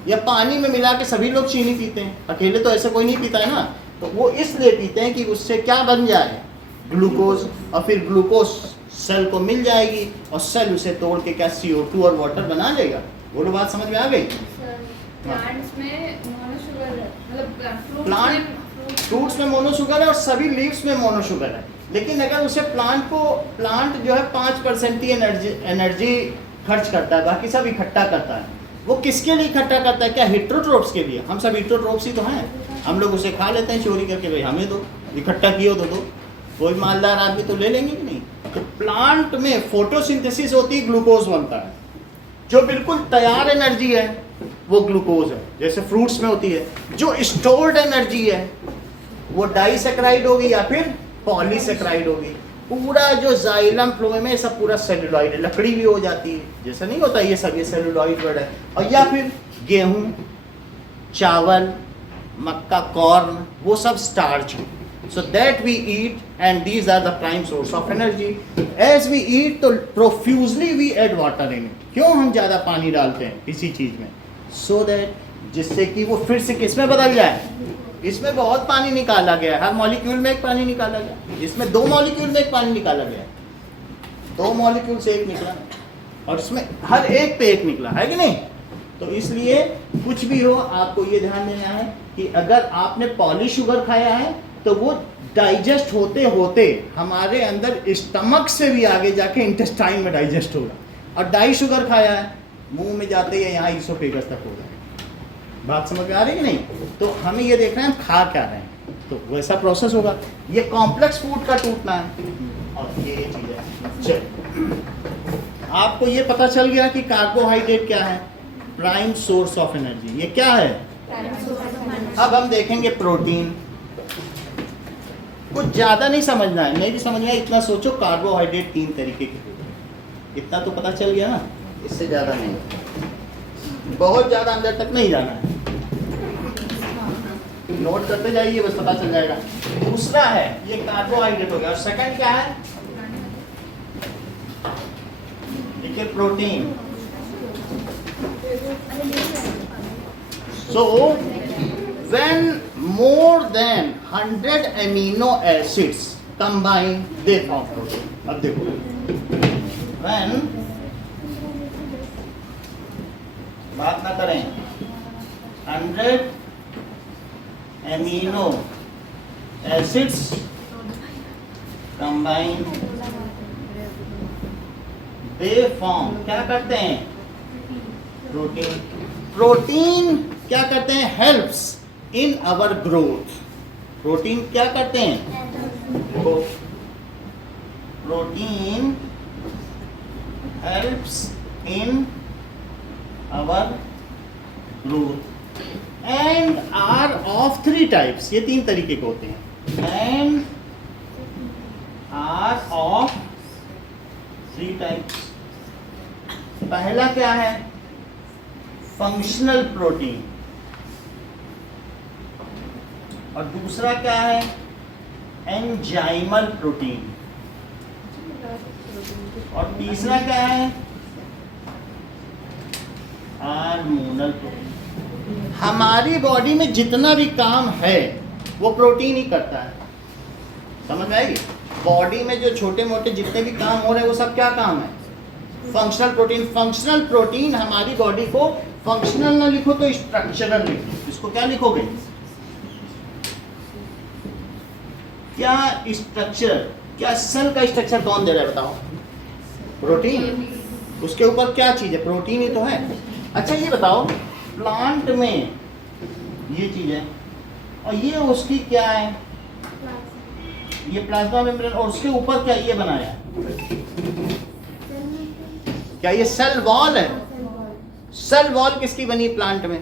या पानी में मिला के सभी लोग चीनी पीते हैं, अकेले तो ऐसा कोई नहीं पीता है ना। तो वो इसलिए पीते हैं कि उससे क्या बन जाए, ग्लूकोज, और फिर ग्लूकोज सेल को मिल जाएगी और सेल उसे तोड़ के क्या CO2 और वाटर बना लेगा। बोलो बात समझ में आ गई? प्लांट्स में मोनोशुगर है, मतलब फ्रूट्स में मोनोशुगर है और सभी लीव्स में मोनोशुगर है। लेकिन अगर उसे प्लांट जो है 5% ही एनर्जी खर्च करता है, बाकी सब इकट्ठा करता है। वो किसके लिए इकट्ठा करता है, क्या हिट्रोट्रोप्स के लिए? हम सब हिट्रोट्रोप्स ही तो हैं, हम लोग उसे खा लेते हैं चोरी करके, भाई हमें दो, इकट्ठा किए हो तो कोई मालदार आदमी तो ले लेंगे कि नहीं। तो प्लांट में फोटोसिंथेसिस होती है, ग्लूकोज बनता है, जो बिल्कुल तैयार एनर्जी है वो ग्लूकोज है, जैसे फ्रूट्स में होती है। जो स्टोर्ड एनर्जी है वो डाइसैकेराइड होगी या फिर पॉलीसैकेराइड होगी। पूरा जो जाइलम फ्लोएम है सब पूरा सेलुलॉइड है, लकड़ी भी हो जाती है, जैसा नहीं होता ये सब, ये सेलुलॉइड वर्ड है। और या फिर गेहूं, चावल, मक्का, कॉर्न, वो सब स्टार्च है। So that we eat and these are the prime source of energy. As we eat तो profusely we add water in it. क्यों हम ज़्यादा पानी डालते हैं किसी चीज़ में? So that जिससे कि वो फिर से किस में बदल जाए। इसमें बहुत पानी निकाला गया है, हर मॉलिक्यूल में एक पानी निकाला गया। इसमें 2 मॉलिक्यूल में एक पानी निकाला गया, 2 मॉलिक्यूल से एक निकला, और इसमें हर एक पे एक निकला है कि नहीं। तो इसलिए कुछ भी हो आपको ये ध्यान देना है कि अगर आपने पॉली शुगर खाया है तो वो डाइजेस्ट होते होते हमारे अंदर स्टमक से भी आगे जाके इंटेस्टाइन में डाइजेस्ट होगा, और डाई शुगर खाया है मुंह में जाते ही यहाँ इसोफेगस तक हो जाएगा। बात समझ में आ रही है कि नहीं? तो हमें ये देखना है हम खा क्या रहे हैं, तो वैसा प्रोसेस होगा। ये कॉम्प्लेक्स फूड का टूटना है, और ये चीज़ है। चलो आपको ये पता चल गया कि कार्बोहाइड्रेट क्या है, प्राइम सोर्स ऑफ एनर्जी। ये क्या है? अब हम देखेंगे प्रोटीन। कुछ ज़्यादा नहीं समझना है, नहीं भी समझना है इतना सोचो, कार्बोहाइड्रेट 3 तरीके के होते हैं, इतना तो पता चल गया ना, इससे ज़्यादा नहीं, बहुत ज़्यादा अंदर तक नहीं जाना है, नोट करते जाइए बस पता चल जाएगा। दूसरा है ये कार्बोहाइड्रेट हो गया, और सेकंड क्या है, देखिए protein. So when more than 100 amino acids combine they form protein. अब देखो when, बात ना करें, 100 amino acids combine they form, क्या करते हैं, प्रोटीन। प्रोटीन क्या करते हैं, helps in our growth. Protein क्या करते हैं, protein helps in our growth and are of 3 types. ये 3 तरीके के होते हैं, एंड आर ऑफ 3 टाइप्स। पहला क्या है, फंक्शनल प्रोटीन, और दूसरा क्या है, एंजाइमल प्रोटीन, और तीसरा क्या है, हार्मोनल प्रोटीन। हमारी बॉडी में जितना भी काम है वो प्रोटीन ही करता है, समझ में आएगी? बॉडी में जो छोटे मोटे जितने भी काम हो रहे हैं वो सब क्या काम है, फंक्शनल प्रोटीन। फंक्शनल प्रोटीन हमारी बॉडी को, फंक्शनल ना लिखो तो स्ट्रक्चरल लिखो। इसको क्या लिखोगे? क्या स्ट्रक्चर, क्या सेल का स्ट्रक्चर कौन दे रहा है बताओ? प्रोटीन। उसके ऊपर क्या चीज है? प्रोटीन ही तो है। अच्छा ये बताओ, प्लांट में ये चीज है और ये उसकी क्या है? ये प्लाज्मा मेम्ब्रेन, और उसके ऊपर क्या ये बनाया है? क्या ये सेल वॉल है? सेल वॉल किसकी बनी है प्लांट में?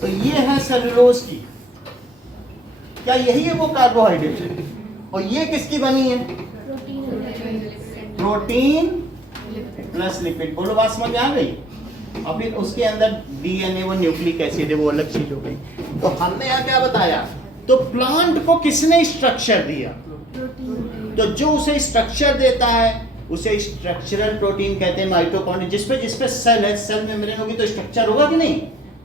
तो ये है सेलुलोज की। क्या यही है वो कार्बोहाइड्रेट? और ये किसकी बनी है? Protein plus lipid. बोलो बात समझ में आ गई? और फिर उसके अंदर डीएनए, वो न्यूक्लिक एसिड है, वो अलग चीज हो गई। तो हमने यहाँ क्या बताया? तो प्लांट को किसने स्ट्रक्चर दिया? तो जो उसे स्ट्रक्चर देता है उसे स्ट्रक्चरल प्रोटीन कहते हैं। माइटोकॉन्ड्रिया, जिसपे सेल है, सेल मेम्ब्रेन होगी तो स्ट्रक्चर होगा कि नहीं?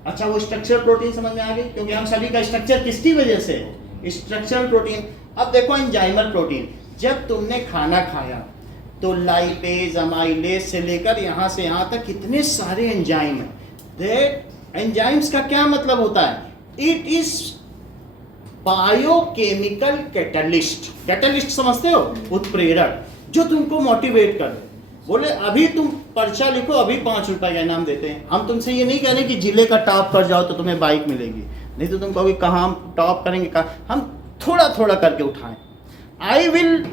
अच्छा, वो स्ट्रक्चरल प्रोटीन समझ में आ गई, क्योंकि हम सभी का स्ट्रक्चर किसकी वजह से? Structural protein. अब देखो एंजाइमल प्रोटीन। जब तुमने खाना खाया तो लाइपेज, अमाइलेज से लेकर यहाँ से यहाँ तक कितने सारे एंजाइम हैं। दैट एंजाइम्स का क्या मतलब होता है? It is biochemical catalyst. Catalyst समझते हो? उत्प्रेरक, जो तुमको मोटिवेट कर दे। बोले अभी तुम पर्चा लिखो, अभी 5 रुपए का इनाम देते हैं। हम तुमसे ये नहीं कह रहे कि जिले का टॉप कर जाओ तो तुम्हें बाइक मिलेगी, नहीं तो तुम कहोगे कहाँ हम टॉप करेंगे, कहाँ हम थोड़ा थोड़ा करके उठाएं। I will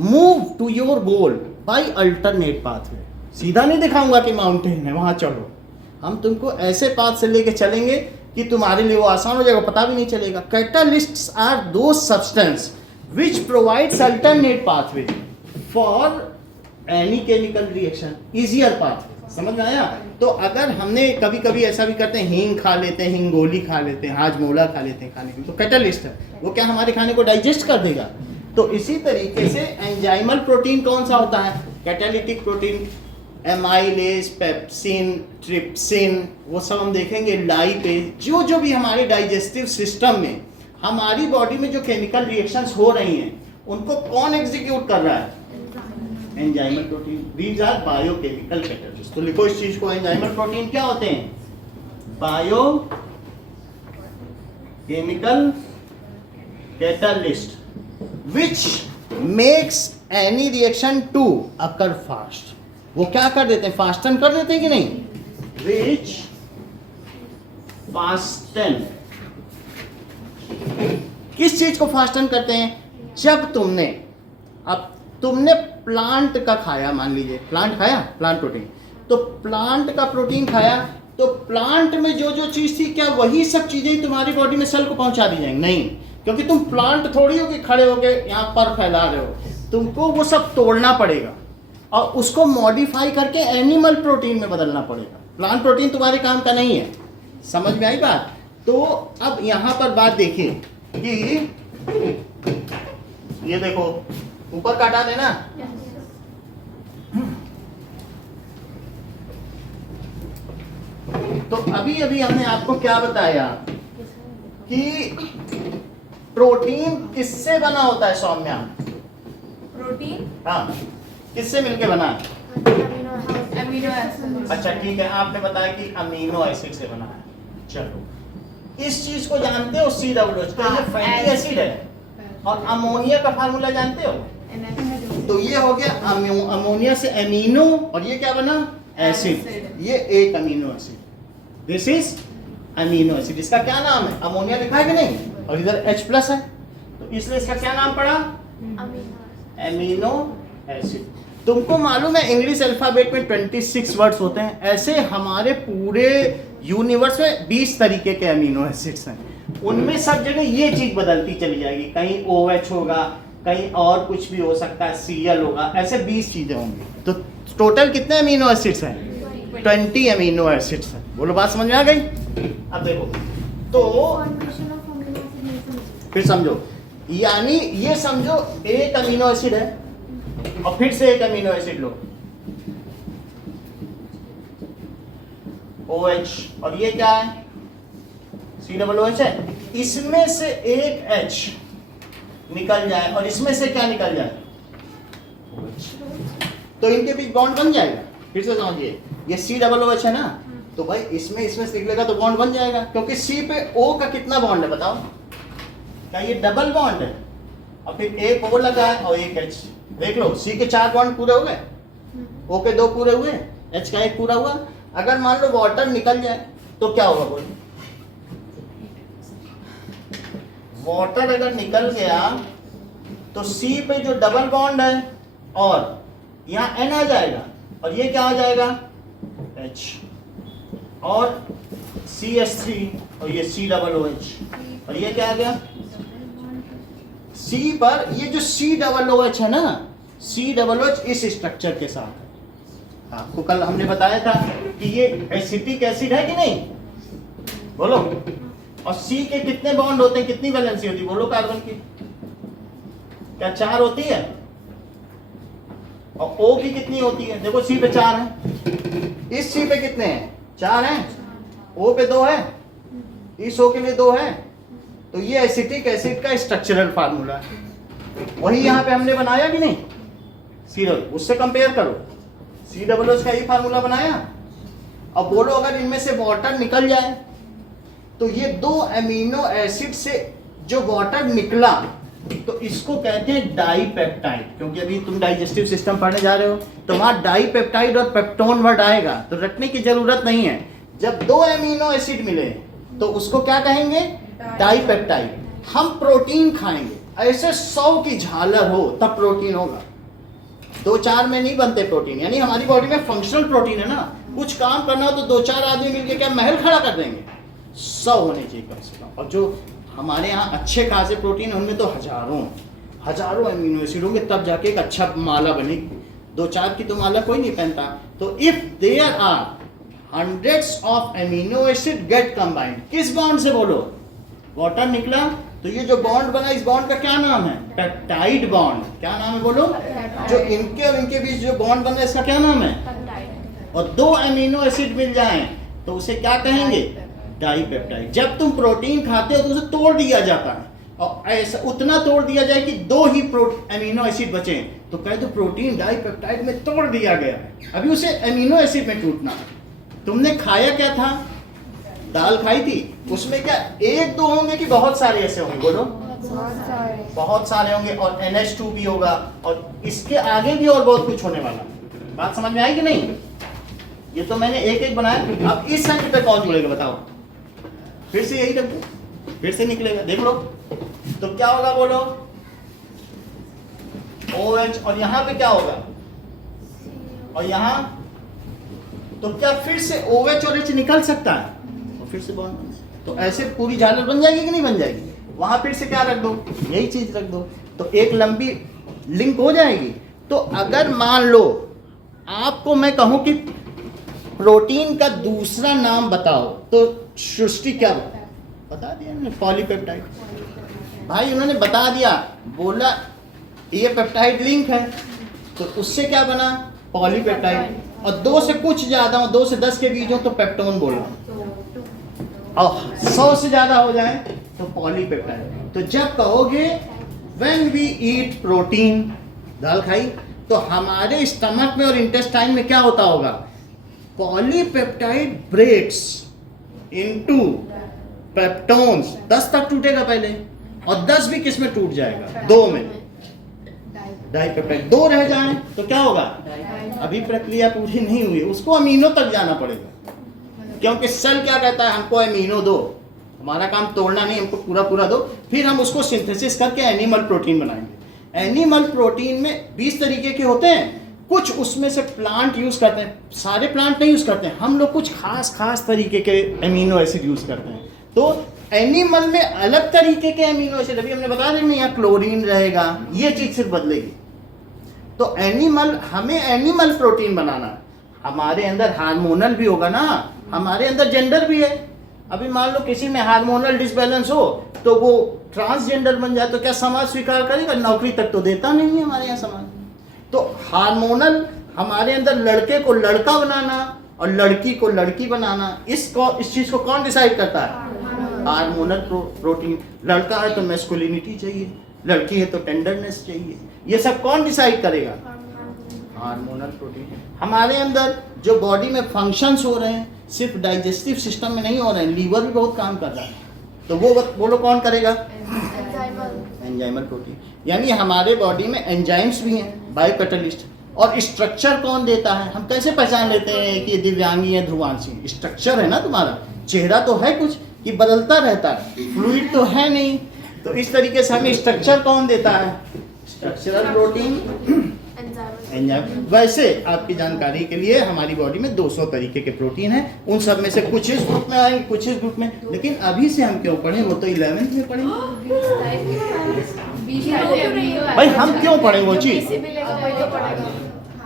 move to your goal by alternate pathway. सीधा नहीं दिखाऊंगा कि माउंटेन है वहां चलो, हम तुमको ऐसे पाथ से लेके चलेंगे कि तुम्हारे लिए वो आसान हो जाएगा, पता भी नहीं चलेगा। कैटलिस्ट्स आर दो substance which provides alternate pathway for any chemical reaction, easier path. समझ में आया? तो अगर हमने कभी कभी ऐसा भी करते हैं, हींग खा लेते हैं, हिंगोली खा लेते हैं, हाजमोला खा लेते हैं खाने के, तो कैटलिस्ट है वो, क्या हमारे खाने को डाइजेस्ट कर देगा। तो इसी तरीके से एंजाइमल प्रोटीन कौन सा होता है? Catalytic protein, amylase, pepsin, trypsin, वो सब हम देखेंगे। लाइपेज, जो भी हमारे डाइजेस्टिव सिस्टम में, हमारी बॉडी में जो केमिकल रिएक्शंस हो रही हैं, उनको कौन एग्जीक्यूट कर रहा है? Enzymal protein. These are biochemical catalyst. तो लिखो इस चीज को, एंजाइमल प्रोटीन क्या होते हैं? Bio chemical catalyst which makes any reaction to occur fast। वो क्या कर देते हैं? फास्टन कर देते हैं कि नहीं? which fasten, किस चीज को फास्टन करते हैं? जब तुमने, अब तुमने प्लांट का खाया, मान लीजिए प्लांट खाया, प्लांट प्रोटीन, तो प्लांट का प्रोटीन खाया, तो प्लांट में जो जो चीज थी, क्या वही सब चीजें तुम्हारी बॉडी में सेल को पहुंचा दी जाएंगी? नहीं, क्योंकि तुम प्लांट थोड़ी हो कि खड़े होके यहाँ पर फैला रहे हो, तुमको वो सब तोड़ना पड़ेगा और उसको मॉडिफाई करके एनिमल प्रोटीन में बदलना पड़ेगा। प्लांट प्रोटीन तुम्हारे काम का नहीं है। समझ में आई बात? तो अब यहाँ पर बात देखिए कि ये देखो, ऊपर काटा देना। तो अभी अभी हमने आपको क्या बताया कि प्रोटीन किससे बना होता है सौम्या? प्रोटीन, हाँ, किससे मिलके बना है? Amino acid. अच्छा ठीक है, आपने बताया कि अमीनो एसिड से बना है। चलो, इस चीज को जानते हो? COOH, तो ये फैटी एसिड है। और अमोनिया का फार्मूला जानते हो? तो ये हो गया अमोनिया से अमीनो, और ये क्या बना? एसिड। ये एक amino acid, this is amino acid. इसका क्या नाम है? अमोनिया लिखा है कि नहीं? और इधर H+ है, तो इसलिए इसका क्या नाम पड़ा? Amino acid. तुमको मालूम है इंग्लिश अल्फाबेट में 26 वर्ड्स होते हैं, ऐसे हमारे पूरे यूनिवर्स में 20 तरीके के अमीनो एसिड्स हैं। उनमें सब जगह ये चीज बदलती चली जाएगी, कहीं OH होगा, कहीं और कुछ भी हो सकता है, Cl होगा, ऐसे 20 चीजें होंगी। तो टोटल कितने अमीनो एसिड्स हैं? 20 अमीनो एसिड्स हैं। बोलो बात समझ में आ गई? अब देखो तो फिर समझो, यानी ये समझो एक अमीनो एसिड है और फिर से एक अमीनो एसिड लो, OH, और ये क्या है? COOH है। इसमें से एक H निकल जाए और इसमें से क्या निकल जाए? OH। तो इनके बीच बॉन्ड बन जाएगा। फिर से समझिए, ये COOH है ना, तो भाई इसमें से निकलेगा तो बॉन्ड बन जाएगा, क्योंकि C पे O का कितना बॉन्ड है बताओ? क्या ये डबल बॉन्ड है? और फिर एक O लगा है और एक H। देख लो, C के 4 बॉन्ड पूरे हो गए, O के 2 पूरे हुए, H का 1 पूरा हुआ। अगर मान लो वाटर निकल जाए तो क्या होगा बोलो? वाटर अगर निकल गया तो C पे जो डबल बॉन्ड है और यहाँ N आ जाएगा, और ये क्या आ जाएगा? H, और CH3 और ये COOH, और ये क्या आ गया? C पर ये जो COOH है ना, COOH इस स्ट्रक्चर के साथ है। आपको कल हमने बताया था कि ये एसिटिक एसिड है कि नहीं, बोलो। और C के कितने बॉन्ड होते हैं, कितनी वैलेंसी होती है बोलो कार्बन की? क्या 4 होती है? और O की कितनी होती है? देखो C पे 4 है, इस C पे कितने हैं? 4 हैं, O पे 2 है, इस O के लिए 2 है। तो ये एसिटिक एसिड का स्ट्रक्चरल फार्मूला है, वही यहाँ पे हमने बनाया कि नहीं? सीरल उससे कंपेयर करो, COOH का ही फार्मूला बनाया। अब बोलो अगर इनमें से वाटर निकल जाए तो ये 2 अमीनो एसिड से जो वाटर निकला तो इसको कहते हैं डाइपेप्टाइड, क्योंकि अभी तुम डाइजेस्टिव सिस्टम पढ़ने जा रहे हो तो वहां डाइपेप्टाइड और पेप्टोन वर्ड आएगा, तो रटने की जरूरत नहीं है। जब 2 अमीनो एसिड मिले तो उसको क्या कहेंगे? डाइपेप्टाइड। हम प्रोटीन खाएंगे, ऐसे 100 की झालर हो तब प्रोटीन होगा, 2-4 में नहीं बनते प्रोटीन। यानी हमारी बॉडी में फंक्शनल प्रोटीन है ना, कुछ काम करना हो तो 2-4 आदमी मिलके क्या महल खड़ा कर देंगे? 100 होने चाहिए कम से कम। और जो हमारे यहाँ अच्छे खासे प्रोटीन उनमें तो हजारों अमीनो एसिड होंगे, तब जाके एक अच्छा माला बनेगी। 2-4 की तो माला कोई नहीं पहनता। तो if there are hundreds of amino acid get combined, किस बॉन्ड से बोलो? वाटर निकला तो ये जो बॉन्ड बना, इस बॉन्ड का क्या नाम है? Peptide bond. क्या नाम है बोलो? जो इनके और इनके बीच जो बॉन्ड बना है इसका क्या नाम है? और 2 अमीनो एसिड मिल जाएं तो उसे क्या कहेंगे? डाइपेप्टाइड। जब तुम प्रोटीन खाते हो तो उसे तोड़ दिया जाता है, और ऐसा उतना तोड़ दिया जाए कि 2 ही अमीनो एसिड बचे तो कह दो प्रोटीन डाइपेप्टाइड में तोड़ दिया गया है। अभी उसे अमीनो एसिड में टूटना है। तुमने खाया क्या था? दाल खाई थी, उसमें क्या 1-2 होंगे कि बहुत सारे ऐसे होंगे बोलो? बहुत सारे होंगे, और NH2 भी होगा, और इसके आगे भी और बहुत कुछ होने वाला। बात समझ में आई कि नहीं? ये तो मैंने एक बनाया। अब इस साइड पे कौन जुड़ेगा बताओ? फिर से यही रख दो, फिर से निकलेगा, देख लो। तो क्या होगा बोलो? OH, और यहाँ पे क्या होगा? और यहाँ तो क्या फिर से OH और H निकल सकता है? और फिर से बॉन्ड, तो ऐसे पूरी झालर बन जाएगी कि नहीं बन जाएगी? वहां फिर से क्या रख दो? यही चीज रख दो, तो एक लंबी लिंक हो जाएगी। तो अगर मान लो आपको मैं कहूं कि प्रोटीन का दूसरा नाम बताओ, तो सृष्टि क्या बता दिया? पॉलीपेप्टाइड। भाई उन्होंने बता दिया, बोला ये पेप्टाइड लिंक है, तो उससे क्या बना? पॉलीपेप्टाइड। और 2 से कुछ ज्यादा हो, 2 से 10 के बीच हो तो पेप्टोन बोला, और 100 से ज्यादा हो जाए तो पॉलीपेप्टाइड। तो जब कहोगे व्हेन वी ईट प्रोटीन, दाल खाई, तो हमारे स्टमक में और इंटेस्टाइन में क्या होता होगा? Polypeptide breaks into peptones. 10 तक टूटेगा पहले, और 10 भी किस में टूट जाएगा? 2 में। डाइपेप्टाइड 2 रह जाए तो क्या होगा? अभी प्रक्रिया पूरी नहीं हुई, उसको अमीनो तक जाना पड़ेगा, क्योंकि सेल क्या कहता है? हमको अमीनो दो, हमारा काम तोड़ना नहीं, हमको पूरा दो। फिर हम उसको सिंथेसिस करके एनिमल प्रोटीन बनाएंगे। एनिमल प्रोटीन में 20 तरीके के होते हैं, कुछ उसमें से प्लांट यूज करते हैं, सारे प्लांट नहीं यूज करते हैं, हम लोग कुछ खास तरीके के अमीनो एसिड यूज करते हैं। तो एनिमल में अलग तरीके के अमीनो एसिड, अभी हमने बता दें यहाँ क्लोरीन रहेगा, ये चीज सिर्फ बदलेगी। तो एनिमल, हमें एनिमल प्रोटीन बनाना, हमारे अंदर हार्मोनल भी होगा ना, हमारे अंदर जेंडर भी है। अभी मान लो किसी में हार्मोनल डिसबैलेंस हो तो वो ट्रांसजेंडर बन जाए, तो क्या समाज स्वीकार करेगा? नौकरी तक तो देता नहीं है हमारे यहाँ समाज। तो हार्मोनल, हमारे अंदर लड़के को लड़का बनाना और लड़की को लड़की बनाना, इस चीज को कौन डिसाइड करता है? Hormonal protein. लड़का है तो मैस्कुलिनिटी चाहिए, लड़की है तो टेंडरनेस चाहिए, ये सब कौन डिसाइड करेगा? हार्मोनल प्रोटीन हमारे अंदर जो बॉडी में फंक्शंस हो रहे हैं सिर्फ डाइजेस्टिव सिस्टम में नहीं हो रहे हैं, लीवर भी बहुत काम कर रहा है, तो वो बोलो कौन करेगा? एंजाइमल प्रोटीन। यानी हमारे बॉडी में एंजाइम्स भी हैं, बायोकैटालिस्ट। और स्ट्रक्चर कौन देता है? हम कैसे पहचान लेते हैं कि दिव्यांगी है ध्रुवांशी? स्ट्रक्चर है ना तुम्हारा, चेहरा तो है कुछ कि बदलता रहता है, फ्लूइड तो है नहीं, तो इस तरीके से हमें स्ट्रक्चर कौन देता है? Structural protein, enzyme. वैसे आपकी जानकारी के लिए हमारी बॉडी में 200 तरीके के प्रोटीन हैं, उन सब में से कुछ इस ग्रुप में आएंगे, कुछ इस ग्रुप में, लेकिन अभी से हम क्यों पढ़ें? वो तो 11th में पढ़ेंगे। भाई हम क्यों पढ़ें वो चीज़?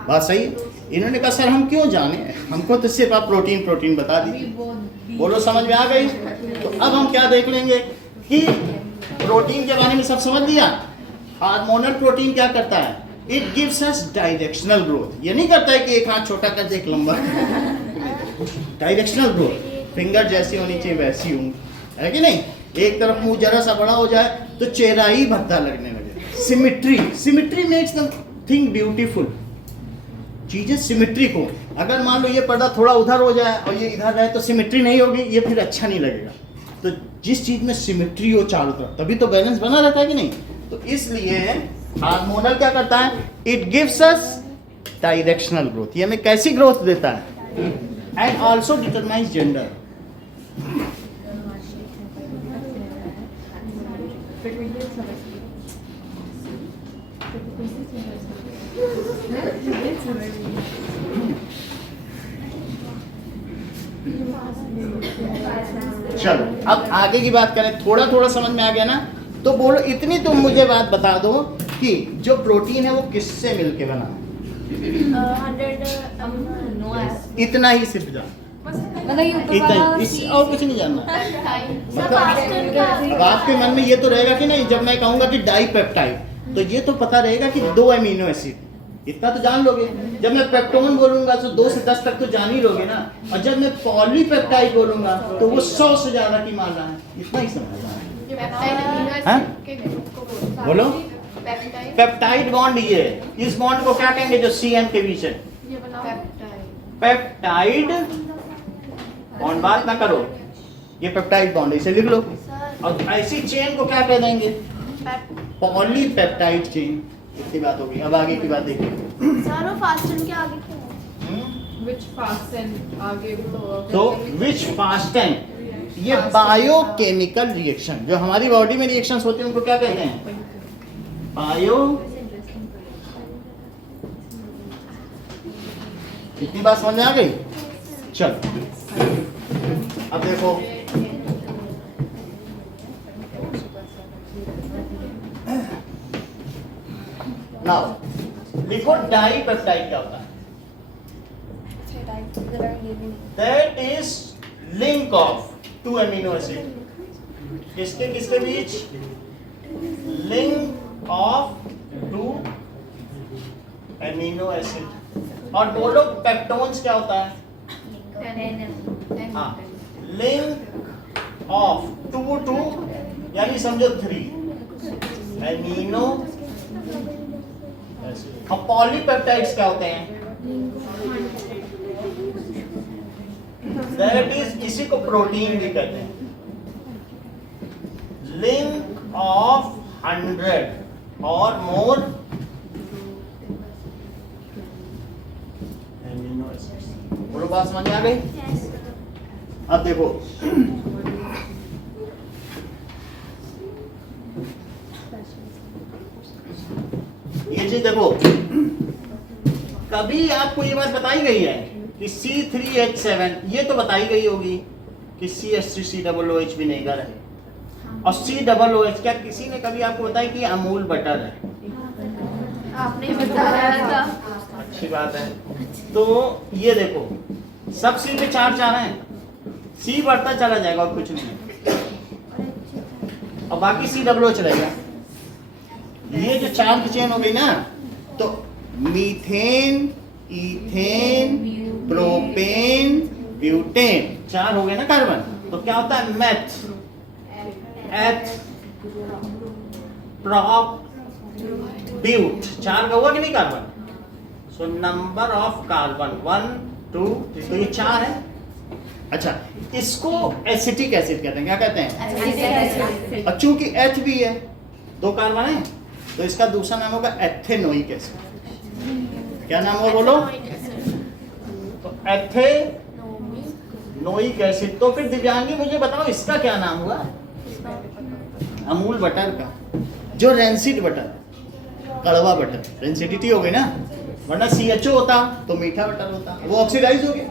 बात सही है। इन्होंने कहा सर हम क्यों जाने, हमको तो सिर्फ आप प्रोटीन बता दीजिए। बोलो समझ में आ गई? तो अब हम क्या देख लेंगे कि प्रोटीन के बारे में सब समझ लिया। हार्मोनल प्रोटीन क्या करता है? It gives us directional growth. ये नहीं करता है कि एक हाथ छोटा कर दे एक लंबा। डायरेक्शनल ग्रोथ, फिंगर जैसी होनी चाहिए वैसी होंगी, है कि नहीं? एक तरफ मुंह जरा सा बड़ा हो जाए तो चेहरा ही भद्दा लगने लगे। Symmetry makes the thing beautiful. चीजें सिमिट्री को, अगर मान लो ये पर्दा थोड़ा उधर हो जाए और ये इधर रहे तो सिमिट्री नहीं होगी, ये फिर अच्छा नहीं लगेगा। तो जिस चीज में सिमिट्री हो चारों तरफ, तभी तो बैलेंस बना रहता है कि नहीं? तो इसलिए हार्मोनल क्या करता है? It gives us directional growth. ये हमें कैसी ग्रोथ देता है? And also determines gender. चलो अब आगे की बात करें, थोड़ा थोड़ा समझ में आ गया ना? तो बोलो इतनी तुम मुझे बात बता दो कि जो प्रोटीन है वो किससे मिलके बना है? इतना ही सिर्फ जान, इतना ही, और कुछ नहीं जानना। मतलब अब आपके मन में ये तो रहेगा कि नहीं, जब मैं कहूंगा कि डाइपेप्टाइड, तो ये तो पता रहेगा कि 2 अमीनो एसिड, इतना तो जान लोगे। जब मैं पेप्टोन बोलूंगा तो 2 से 10 तक तो जान ही लोगे ना। और जब मैं पॉलीपेप्टाइड बोलूंगा तो वो 100 से ज्यादा की मात्रा है, इतना ही समझना है। बोलो पेप्टाइड बॉन्ड, ये इस बॉन्ड को क्या कहेंगे जो CN के बीच है? Peptide bond. बात ना करो, ये पेप्टाइड बॉन्ड, इसे लिख लो। और ऐसी चेन को क्या कह देंगे? Polypeptide chain. इतनी बात होगी। अब आगे की बात देखिए। सर वो फास्टन के आगे क्यों? तो विच फास्टन, ये बायोकेमिकल रिएक्शन, जो हमारी बॉडी में रिएक्शंस होते हैं उनको क्या कहते हैं? बायो। इतनी बात समझ में आ गई? चल अब देखो, नाउ लिखो डाइपेप्टाइड क्या होता है? That is link of 2 amino acid. किसके किसके बीच? Link of 2 amino acid. और बोलो पेप्टोन्स क्या होता है? हाँ, लिंक ऑफ 2 यानी समझो 3 अमीनो एसिड। अब पॉलीपेप्टाइड्स क्या होते हैं? दैट इज, इसी को प्रोटीन भी कहते हैं। लिंक ऑफ 100 और मोर एमिनो एसिड्स। बोलो बात समझ में आ गई? अब देखो, ये चीज देखो, कभी आपको ये बात बताई गई है कि C3H7, ये तो बताई गई होगी कि CH3COOH विनेगर है, और COOH, क्या किसी ने कभी आपको बताया कि अमूल बटर है? आपने बताया था। अच्छी बात है। तो ये देखो, सब C पे 4 हैं, C बढ़ता चला जाएगा और कुछ नहीं है, और बाकी COOH रहेगा। ये जो 4 की चेन हो गई ना, तो मीथेन, इथेन, प्रोपेन, ब्यूटेन, 4 हो गए ना कार्बन। तो क्या होता है? मेथ, एथ, प्रोप, ब्यूट, 4 का हुआ कि नहीं carbon? So number of carbon 1 2 3, तो ये 4 है। अच्छा, इसको एसिटिक एसिड कहते हैं, क्या कहते हैं? और चूंकि H भी है, 2 कार्बन है, तो इसका दूसरा नाम होगा एथेनोइक एसिड। क्या नाम होगा बोलो? तो एथेनोइक एसिड। तो फिर दिव्यांगी मुझे बताओ इसका क्या नाम हुआ? अमूल बटर का, जो रेंसिड बटर, कड़वा बटर, रेंसिडिटी हो गई ना, वरना CHO होता तो मीठा बटर होता, वो ऑक्सीडाइज हो गया।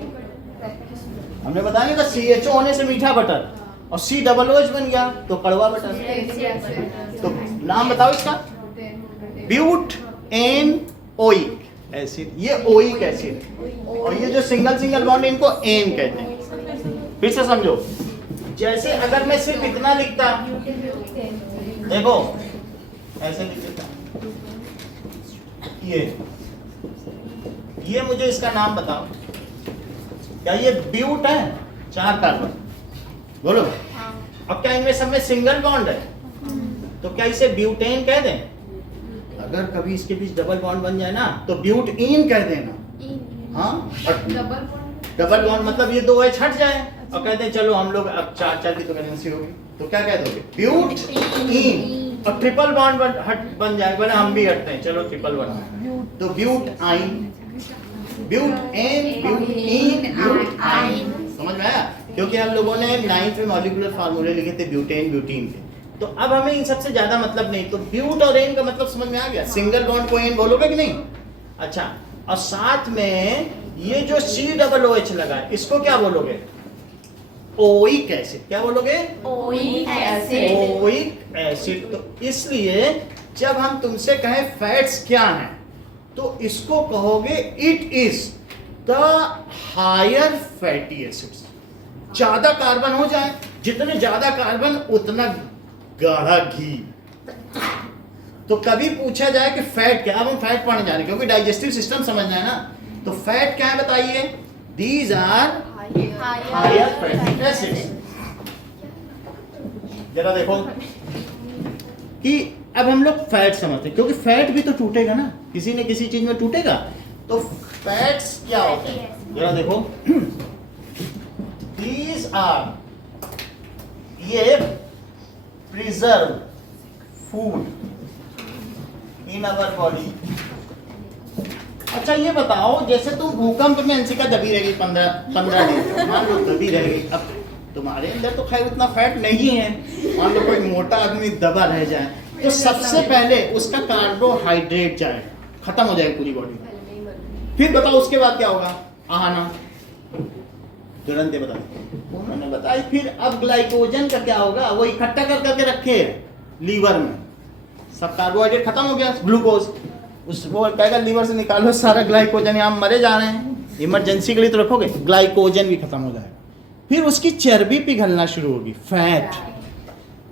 हमने बताया था CHO होने से मीठा बटर, और COOH बन गया तो कड़वा बटर। तो नाम बताओ इसका? Butanoic acid. ये ओइक एसिड, और ये जो सिंगल सिंगल बॉन्ड इनको एन कहते हैं। फिर से समझो, जैसे अगर मैं सिर्फ इतना लिखता, देखो ऐसे लिख देता, ये मुझे इसका नाम बताओ, क्या ये ब्यूट है? 4 कार्बन, बोलो। अब क्या इनमें सब में सिंगल बॉन्ड है, तो क्या इसे ब्यूटेन कह दें? अगर कभी इसके बीच डबल बॉन्ड बन जाए ना तो ब्यूटइन कह देना। हाँ, और डबल बॉन्ड मतलब ये 2H हट जाए और कहते हैं चलो हम लोग अब 4 की तो वैलेंसी होगी, तो क्या कह दोगे? ब्यूटइन। और ट्रिपल बॉन्ड बन जाए, बोले हम भी हटते हैं, चलो ट्रिपल बना, तो ब्यूटाइन, ब्यूटेन, ब्यूटीन, ब्यूटाइन। समझ में आया? क्योंकि हम लोगों ने 9th में मॉलिक्यूलर फार्मूले लिखे थे ब्यूटेन, ब्यूटीन के, तो अब हमें इन सबसे ज्यादा मतलब नहीं, तो ब्यूट और एन का मतलब समझ में आ गया। सिंगल बॉन्ड को एन बोलोगे कि नहीं? अच्छा, और साथ में ये जो COOH लगा है, इसको क्या बोलोगे? Oic acid. क्या बोलोगे? Oic acid. Oic acid. तो इसलिए जब हम तुमसे कहें फैट्स क्या हैं, तो इसको कहोगे it is the higher fatty acids. ज्यादा कार्बन हो जाए, जितने ज्यादा कार्बन उतना गाढ़ा घी। तो कभी पूछा जाए कि फैट क्या, अब हम फैट पढ़ने जा रहे हैं क्योंकि डाइजेस्टिव सिस्टम समझना है ना, तो फैट क्या है बताइए? These are higher fatty acids. जरा देखो कि अब हम लोग फैट समझते हैं, क्योंकि फैट भी तो टूटेगा ना, किसी न किसी चीज में टूटेगा। तो फैट्स क्या होते हैं? जरा देखो, दीज आर, ये preserve food in our body. अच्छा ये बताओ, जैसे तुम भूकंप में अंशिका दबी रहेगी 15 दिन, मान लो दबी रहेगी, अब तुम्हारे अंदर तो खैर उतना फैट नहीं है, मान लो कोई मोटा आदमी दबा रह जाए, तो सबसे पहले उसका कार्बोहाइड्रेट जाए, खत्म हो जाएगी पूरी बॉडी में। फिर बताओ उसके बाद क्या होगा? आहाना, तुरंत बताओ, उन्होंने बताया। फिर अब ग्लाइकोजन का क्या होगा? वो इकट्ठा कर करके रखे लीवर में, सब कार्बोहाइड्रेट खत्म हो गया, ग्लूकोज, उसको कहेगा लीवर से निकालो सारा ग्लाइकोजन, यहाँ मरे जा रहे हैं, इमरजेंसी के लिए तो रखोगे, ग्लाइकोजन भी खत्म हो जाएगा। फिर उसकी चर्बी पिघलना शुरू होगी, फैट।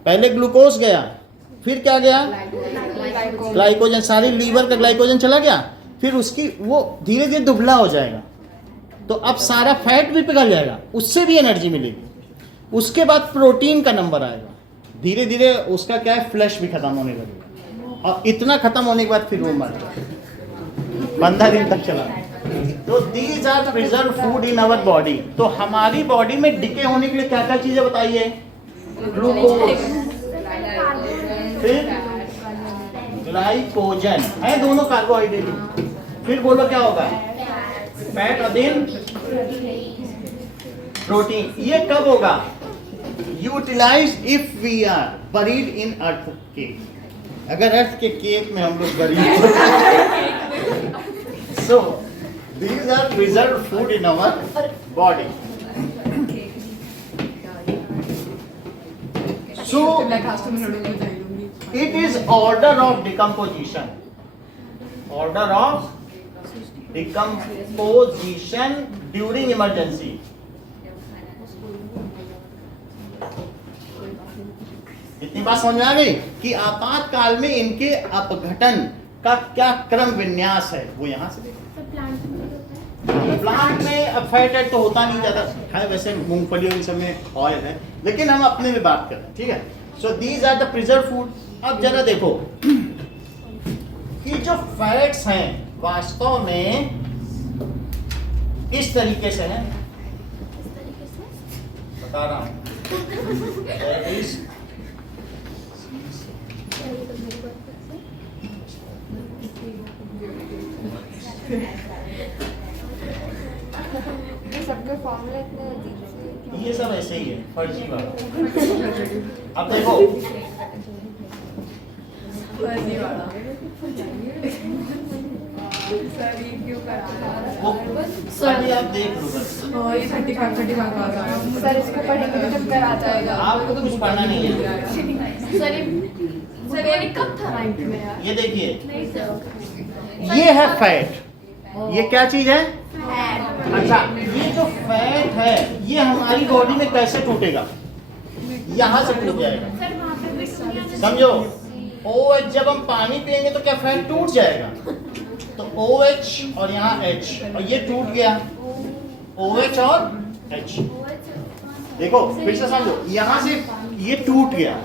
पहले ग्लूकोज गया, फिर क्या गया? ग्लाइकोजन, सारी लीवर का ग्लाइकोजन चला गया, फिर उसकी वो धीरे धीरे दुबला हो जाएगा, तो अब सारा फैट भी पिघल जाएगा, उससे भी एनर्जी मिलेगी। उसके बाद प्रोटीन का नंबर आएगा, धीरे धीरे उसका क्या है, फ्लैश भी खत्म होने लगेगा, और इतना खत्म होने के बाद फिर वो मर जाएगा, 15 दिन तक चला। तो these are preserve food in our body. तो हमारी बॉडी में डिके होने के लिए क्या क्या चीजें बताइए? ग्लूकोज, फिर ग्लाइकोजन है, दोनों कार्बोहाइड्रेट। फिर बोलो क्या होगा? फैट और देन प्रोटीन। ये कब होगा? Utilise if we are buried in earthquake. अगर अर्थ के केक में हम लोग buried, so these are preserved food in our body. So it is order of decomposition. Order of decomposition during emergency. इतनी बात समझ में आ गई कि आपातकाल में इनके अपघटन का क्या क्रम विन्यास है, वो यहाँ से देखो। प्लांट में अब फैट तो होता नहीं ज्यादा है, वैसे मूंगफली और इन सब में ऑयल है, लेकिन हम अपने में बात कर रहे हैं, ठीक है। So these are the preserve food. अब जरा देखो कि जो फैट्स हैं वास्तव में इस तरीके से है, बता रहा हूं। सबके फॉर्मूले इतने अजीब से ये सब ऐसे ही है, फर्जी वाला। अब देखो फर्जी वाला सर ये क्यों करा वो अभी आप देख लो बस। ये 35 आ रहा है सर, इसको पढ़ेंगे तो चक्कर आ जाएगा। आपको तो कुछ पढ़ना नहीं है। सर ये कब था 9th में यार? ये देखिए, ये है फैट। ये क्या चीज है? अच्छा, ये जो फैट है ये हमारी बॉडी में कैसे टूटेगा? यहाँ से टूट जाएगा, समझो। OH जब हम पानी पिएंगे तो क्या फैट टूट जाएगा? तो OH और यहाँ H, और ये टूट गया, OH और H। देखो फिर से समझो, यहाँ से ये टूट गया,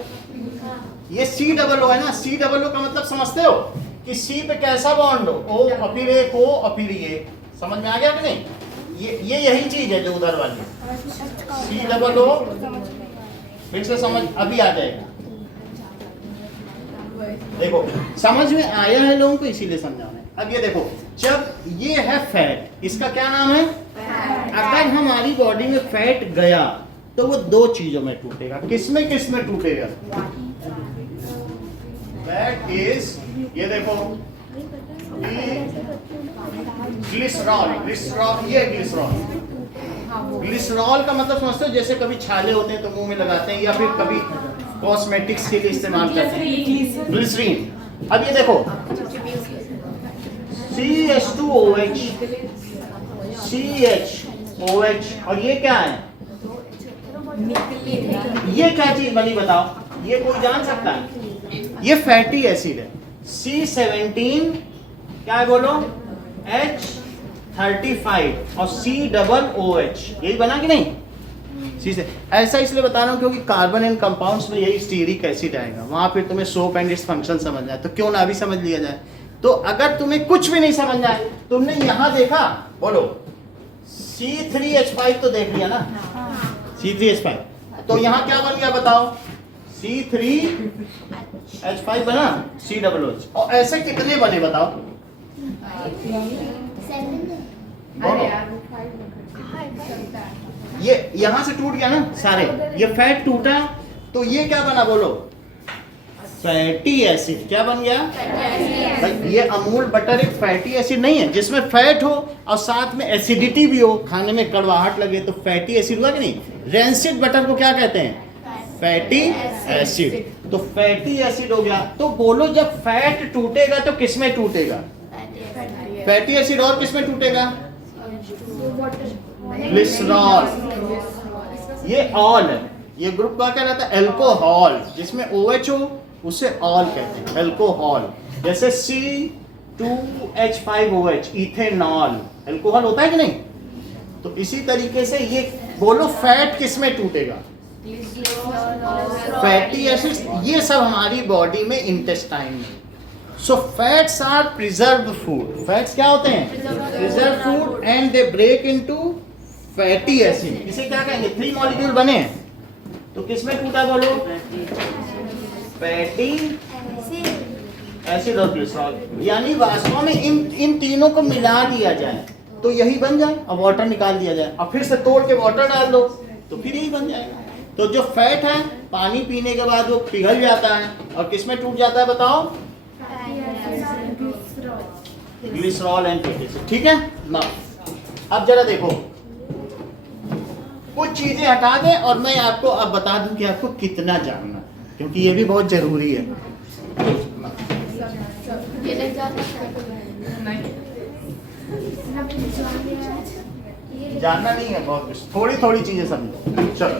ये COO है ना। COO का मतलब समझते हो कि C पे कैसा बॉन्ड हो, O और फिर एक O और फिर ये, समझ में आ गया कि नहीं? ये यही चीज है जो उधर वाली COO। फिर से समझ अभी आ जाएगा। देखो समझ में आया है लोगों को, इसीलिए समझाना है। अब ये देखो, जब ये है फैट, इसका क्या नाम है? अगर हमारी बॉडी में फैट गया तो वो दो चीजों में टूटेगा। किसमें किसमें टूटेगा? फैट इज, ये देखो, ग्लिसरॉल। ग्लिसरॉल, ये ग्लिसरॉल। ग्लिसरॉल का मतलब समझते हो, जैसे कभी छाले होते हैं तो मुंह में लगाते हैं, या फिर कभी कॉस्मेटिक्स के लिए इस्तेमाल करते हैं, ग्लिसरीन। अब ये देखो, CH2OH, CHOH, और ये क्या है? ये क्या चीज बनी बताओ? ये कोई जान सकता है? ये फैटी एसिड है। C17 क्या है बोलो? H35 और COOH, यही बना कि नहीं? से ऐसा इसलिए बता रहा हूँ क्योंकि कार्बन एंड कंपाउंड्स में यही स्टीरिक एसिड आएगा, वहां फिर तुम्हें सोप एंड इट्स फंक्शन समझना है, तो क्यों ना अभी समझ लिया जाए। तो अगर तुम्हें कुछ भी नहीं समझना है, तुमने यहां देखा, बोलो C3H5 तो देख लिया ना, C3H5, तो यहां क्या बन गया बताओ? C3H5 बना, COOH, और ऐसे कितने बने बताओ? ये यहां से टूट गया ना सारे, ये फैट टूटा, तो ये क्या बना बोलो? Fatty acid. क्या बन गया? भाई ये अमूल बटर एक फैटी एसिड नहीं है, जिसमें फैट हो और साथ में एसिडिटी भी हो, खाने में कड़वाहट लगे, तो फैटी एसिड हुआ कि नहीं? रेंसिड बटर को क्या कहते हैं? Fatty acid. तो फैटी एसिड हो गया। तो बोलो जब फैट टूटेगा तो किसमें टूटेगा? Fatty acid. और किसमें टूटेगा? ग्लिसरॉल। ये ऑल है, ये ग्रुप का क्या रहता है? एल्कोहल। जिसमें OH हो उसे ऑल कहते हैं, एल्कोहल। जैसे C2H5OH, इथेनॉल, एल्कोहल होता है कि नहीं? तो इसी तरीके से ये बोलो फैट किसमें टूटेगा? Fatty acids. ये सब हमारी बॉडी में इंटेस्टाइन में। So fats are preserved food. Fats क्या होते हैं? Preserve food, and they break into fatty acid. इसे क्या कहेंगे? 3 मॉलिक्यूल बने, तो किसमें टूटा बोलो? फैटी एसिड और ग्लिसरॉल। यानी वास्तव में इन तीनों को मिला दिया जाए तो यही बन जाए, और वाटर निकाल दिया जाए, और फिर से तोड़ के वाटर डाल दो तो फिर यही बन जाएगा। तो जो फैट है पानी पीने के बाद वो पिघल जाता है, और किसमें टूट जाता है बताओ? Glycerol and fatty acid. ठीक है ना? अब जरा देखो, कुछ चीजें हटा दें और मैं आपको अब बता दूं कि आपको कितना जानना, क्योंकि ये भी बहुत जरूरी है। जानना नहीं है बहुत कुछ, थोड़ी थोड़ी चीजें समझो। चलो,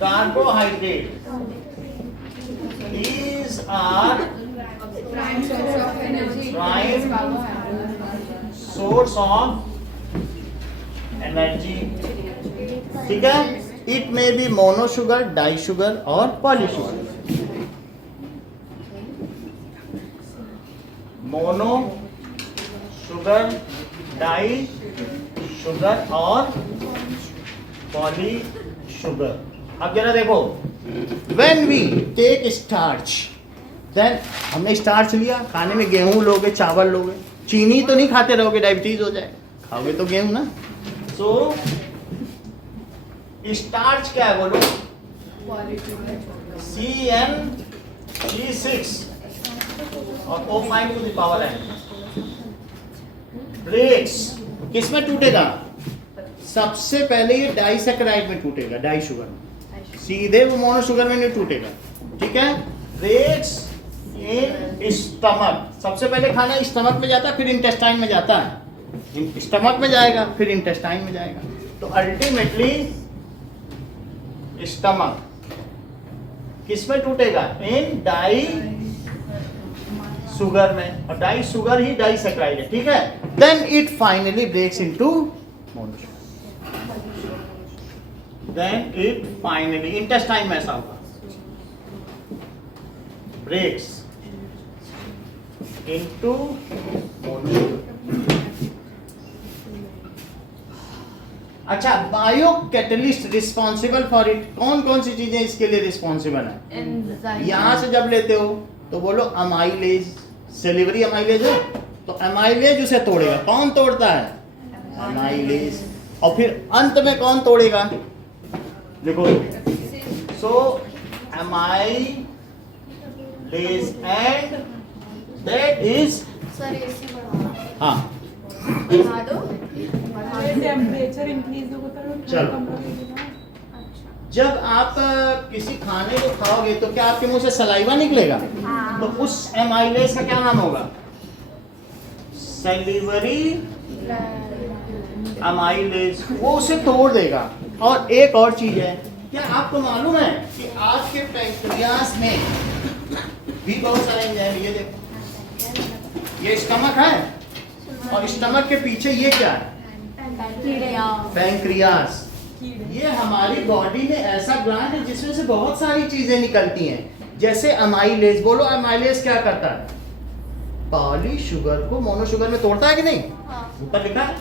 carbohydrate these are prime source of energy, prime carbohydrates, source of energy। ठीक है? It may be mono sugar, di sugar और poly sugar. Mono sugar, di sugar और पॉली शुगर। अब जरा देखो, when we take starch, then हमने स्टार्च लिया, खाने में गेहूं लोगे, चावल लोगे, चीनी तो नहीं खाते रहोगे, डायबिटीज हो जाए, खाओगे तो गेहूं ना। सो स्टार्च क्या है बोलो? CnG6 और O5 to the power n breaks किसमें टूटेगा? सबसे पहले ये डाइसैकेराइड में टूटेगा, डाई शुगर में, सीधे वो मोनो शुगर में नहीं टूटेगा, ठीक है। ब्रेक्स इन स्टमक, सबसे पहले खाना स्टमक में जाता है, फिर इंटेस्टाइन में जाता है, स्टमक में जाएगा, फिर इंटेस्टाइन में जाएगा, तो अल्टीमेटली स्टमक किसमें टूटेगा? इन डाई शुगर में, और डाई शुगर ही डाइसैकेराइड है, ठीक है। Then it finally breaks into mono sugar, then it finally intestine में ऐसा होगा, ब्रेक्स इनटू मोनो शुगर। अच्छा, biocatalyst responsible for it, कौन कौन सी चीजें इसके लिए रिस्पॉन्सिबल है? यहां से जब लेते हो तो बोलो अमाइलेज, सेलिवरी अमाइलेज है, तो अमाइलेज उसे तोड़ेगा, कौन तोड़ता है? अमाइलेज। और फिर अंत में कौन तोड़ेगा? देखो, सो अमाइलेज एंड दैट इज, हाँ टेम्परेचर इंक्रीज होगा तो चलो। जब आप किसी खाने को खाओगे तो क्या आपके मुंह से सलाइवा निकलेगा? तो उस एमाइलेज का क्या नाम होगा? सैलिवरी अमाइलेज, वो उसे तोड़ देगा। और एक और चीज है, क्या आपको मालूम है कि आपके पैंक्रियास में भी बहुत सारे एंजाइम, ये देखो, ये स्टमक है, और स्टमक के पीछे ये क्या है? पैंक्रियास। ये हमारी बॉडी में ऐसा ग्लैंड है जिसमें से बहुत सारी चीजें निकलती हैं, जैसे अमाइलेज। बोलो अमाइलेज क्या करता है? पॉली शुगर को मोनो शुगर में तोड़ता है कि नहीं? ऊपर लिखा है।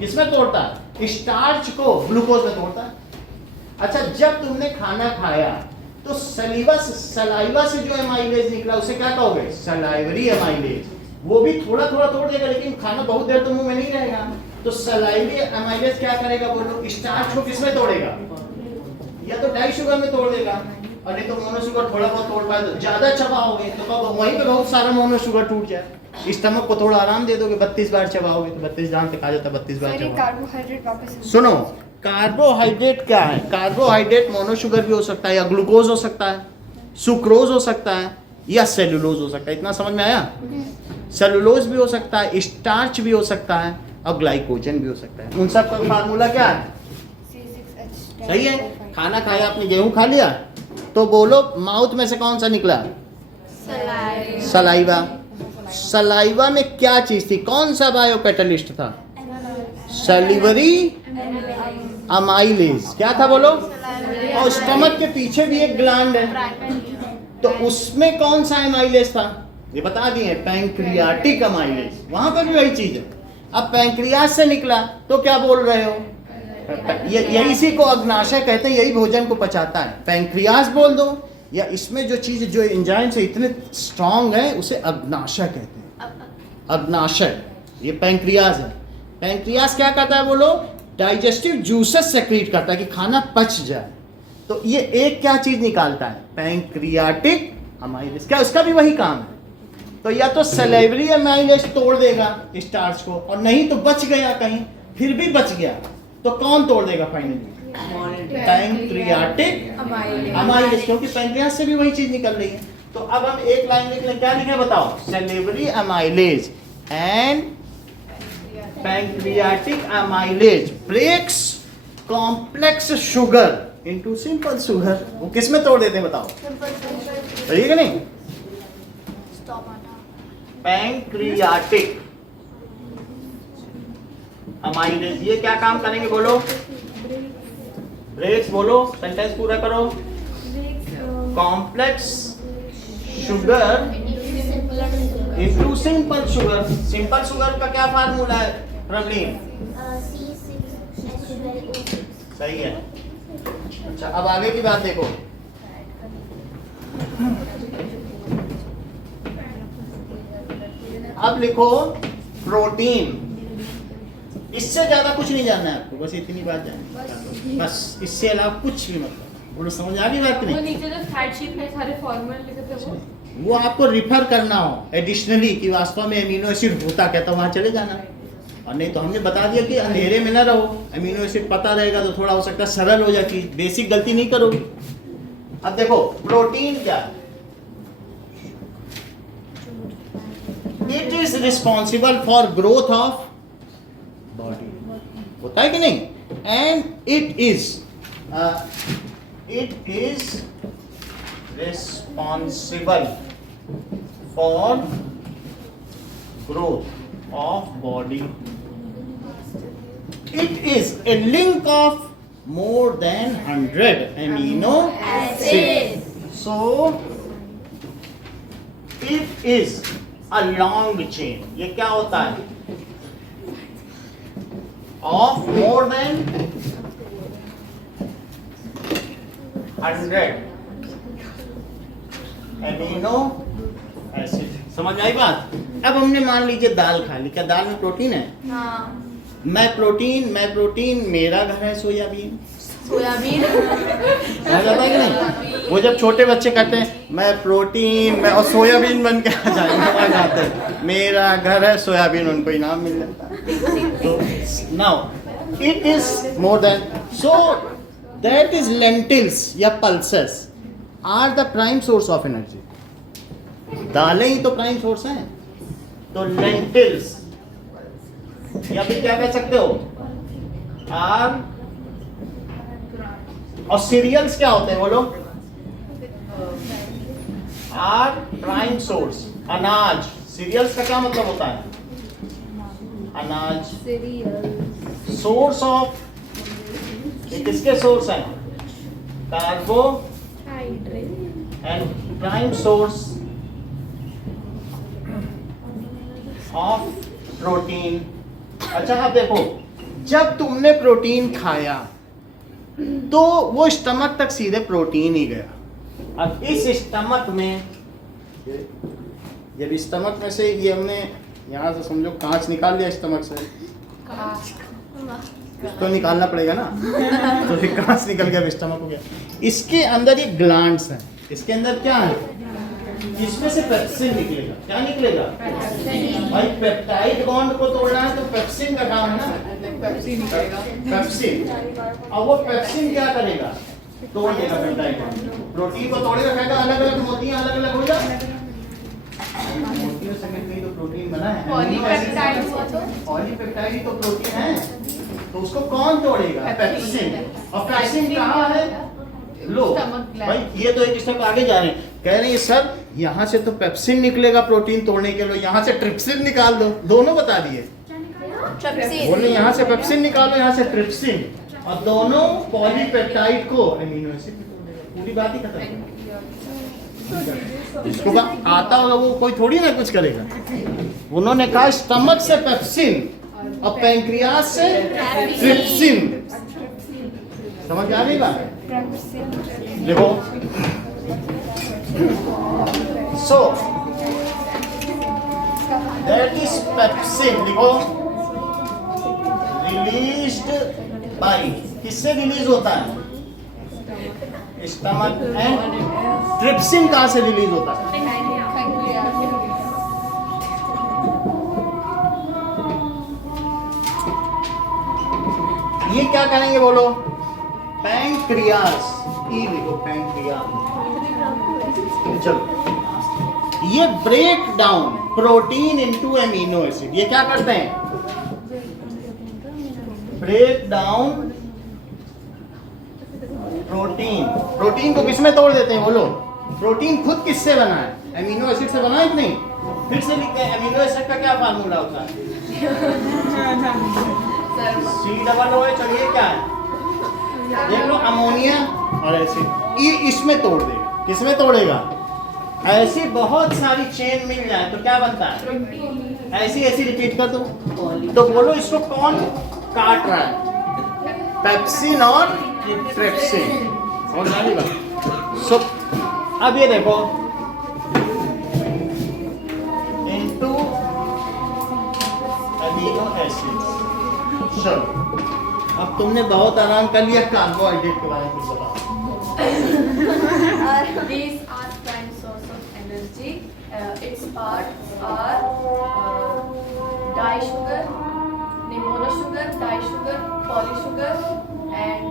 किसमें तोड़ता है? स्टार्च को ग्लूकोज में तोड़ता है। अच्छा, जब तुमने खाना खाया तो सलाइवा से जो अमाइलेज निकला उसे क्या कहोगे? Salivary amylase. वो भी थोड़ा थोड़ा तोड़ देगा, लेकिन खाना बहुत देर तो मुंह में नहीं रहेगा। तो सलाइवरी अमाइलेज क्या करेगा बोलो? स्टार्च को किसमें तोड़ेगा? या तो डाई शुगर में तोड़ देगा, और नहीं तो मोनो शुगर थोड़ा बहुत तोड़ पाए। तो ज्यादा चबाओगे तो वहीं पे बहुत सारा मोनो शुगर टूट जाए। स्टमक को थोड़ा आराम दे दोगे, 32 बार चबाओगे तो 32 दांत कहा जाता है, 32 बार चबाओगे। कार्बोहाइड्रेट वापस सुनो, कार्बोहाइड्रेट क्या है? कार्बोहाइड्रेट मोनो शुगर भी हो सकता है, या ग्लूकोज हो सकता है, सुक्रोज हो सकता है, या सेलुलोज हो सकता है। इतना समझ में आया? सेलुलोज भी हो सकता है, स्टार्च भी हो सकता है, और ग्लाइकोजन भी हो सकता है। उन सब का फार्मूला क्या है? सही है। खाना खाया आपने, गेहूं खा लिया, तो बोलो माउथ में से कौन सा निकला? सलाइवा। सलाइवा में क्या चीज थी? कौन सा बायो कैटलिस्ट था? Salivary amylase. क्या था बोलो? और स्टमक के पीछे भी एक ग्लैंड है, तो उसमें कौन सा अमाइलेज था? ये बता दिए, पैंक्रियाटिक अमाइलेज। वहां पर भी वही चीज है। अब पैंक्रियास से निकला तो क्या बोल रहे हो? ये इसी को अग्नाशय कहते हैं, यही भोजन को पचाता है। पैंक्रियास बोल दो, या इसमें जो चीज जो एंजाइम से इतने स्ट्रांग है उसे अग्नाशय कहते हैं। अग्नाशय, ये पैंक्रियास है। पैंक्रियास क्या करता है बोलो? डाइजेस्टिव जूसेस सेक्रीट करता है कि खाना पच जाए। तो ये एक क्या चीज निकालता है? Pancreatic amylase. क्या उसका भी वही काम है? तो या तो सैलिवरी अमाइलेज तोड़ देगा स्टार्च को, और नहीं तो बच गया कहीं, फिर भी बच गया तो कौन तोड़ देगा फाइनली? पैंक्रियाटिक अमाइलेज, क्योंकि पैंक्रियास से भी वही चीज निकल रही है। तो अब हम एक लाइन लिख लें, क्या लिखे बताओ? Salivary amylase and pancreatic amylase breaks complex sugar into simple sugar. वो किस में तोड़ देते हैं बताओ? सही है कि नहीं? पैंक्रियाटिक अमाइलेज ये क्या काम करेंगे बोलो? ब्रेक्स बोलो, सेंटेंस पूरा करो। Complex sugar into simple sugar. Simple sugar का क्या फार्मूला है प्रवीण? C6H12O6। सही है। अच्छा अब आगे की बात देखो। अब लिखो प्रोटीन। इससे ज्यादा कुछ नहीं जानना है आपको, बस इतनी बात जाननी है, बस इससे अलावा कुछ भी मतलब। बोलो समझ आ गई बात वो नहीं? नीचे जो फैट शीट में सारे फॉर्मूले लिखे थे वो वो आपको रिफर करना हो एडिशनली कि वास्तव में अमीनो एसिड होता क्या, तो वहां चले जाना। और नहीं तो हमने बता दिया कि अंधेरे में ना रहो, अमीनो एसिड पता रहेगा तो थोड़ा हो सकता है सरल हो जाती, बेसिक गलती नहीं करोगे। अब देखो प्रोटीन क्या है? It is responsible for growth of body, होता है कि नहीं? And it is responsible for growth of body. It is a link of more than 100 amino acids. So it is a long chain. ये क्या होता है? Of more than 100 amino acids. समझ आई बात? अब हमने मान लीजिए दाल खा ली, क्या दाल में प्रोटीन है? हाँ मैं प्रोटीन, मेरा घर है सोयाबीन। सोयाबीन समझ आता है कि नहीं? वो जब छोटे बच्चे कहते हैं मैं प्रोटीन मैं, और सोयाबीन बन के आ जाते हैं, मेरा घर है सोयाबीन, उनको इनाम मिल जाता है। तो now it is more than, so that is lentils या pulses are the prime source of energy. दालें ही तो प्राइम सोर्स हैं, तो लेंटिल्स या फिर क्या कह सकते हो आर, और सीरियल्स क्या होते हैं बोलो? Are prime source. अनाज, सीरियल्स का क्या मतलब होता है? अनाज सोर्स ऑफ, ये किसके सोर्स हैं? Carbohydrate and prime source of protein. अच्छा आप देखो, जब तुमने प्रोटीन खाया तो वो स्टमक तक सीधे प्रोटीन ही गया। अब इस स्टमक में, जब स्टमक में से ये हमने यहाँ से समझो कांच निकाल लिया स्टमक से, कुछ तो निकालना पड़ेगा ना, तो ये कांच निकल गया, स्टमक हो गया। इसके अंदर ये ग्लैंड्स हैं, इसके अंदर क्या है? इसमें से पेप्सिन निकलेगा। क्या निकलेगा भाई? पेप्टाइड बॉन्ड को तोड़ना है तो पेप्सिन का काम है ना, पेप्सिन। अब वो पेप्सिन क्या करेगा? तोड़ देगा पेप्टाइड बॉन्ड, प्रोटीन को तोड़ेगा, कहेगा अलग अलग मोतियां अलग अलग हो जाए। मोतियों से मिलकर तो प्रोटीन बना है, पॉलीपेप्टाइड हुआ तो पॉलीपेप्टाइड ही तो प्रोटीन है, तो उसको कौन तोड़ेगा? पेप्सिन। और पेप्सिन कहाँ है? लो भाई, ये तो एक स्टेप आगे जा रहे हैं, कह रहे हैं सर यहाँ से तो पेप्सिन निकलेगा प्रोटीन तोड़ने के लिए, यहाँ से ट्रिप्सिन निकाल दो। दोनों बता दिए, बोले यहाँ से पेप्सिन निकालो, यहाँ से ट्रिप्सिन, और दोनों पॉलीपेप्टाइड को अमीनो एसिड में तोड़ देगा। पूरी बात ही खत्म। जिसको आता होगा वो कोई थोड़ी ना कुछ करेगा। उन्होंने कहा स्टमक से पेप्सिन और पैंक्रियास से ट्रिप्सिन। समझ आ गई बात? देखो सो दैट इज पेप्सिन, लिखो रिलीज्ड बाय, किससे रिलीज होता है? स्टमक। एंड ट्रिप्सिन कहां से रिलीज होता है? ये क्या करेंगे बोलो? पैंक्रियास, ई लिखो पैंक्रियास। चलो, ये break down protein into amino acid, ये क्या करते हैं? Break down protein. प्रोटीन को किसमें तोड़ देते हैं बोलो? प्रोटीन खुद किससे बना है? एमिनो एसिड से बना है कि नहीं? फिर से लिखते हैं, एमिनो एसिड का क्या फार्मूला होता है? COO। चलिए क्या है देख लो, अमोनिया और एसिड। ये इसमें तोड़ देगा। किसमें तोड़ेगा? ऐसी बहुत सारी चेन मिल जाए तो क्या बनता है? ऐसी ऐसी रिपीट कर दो तो बोलो इसको कौन काट रहा है? पेप्सिन और ट्रिप्सिन। समझ आ रही बात? सो अब ये देखो इनटू अमीनो एसिड्स। चलो अब तुमने बहुत आराम कर लिया, कार्बोहाइड्रेट के बारे में कुछ बताओ। These are prime source of energy. Its parts are disugar, monosugar, disugar, polysugar, and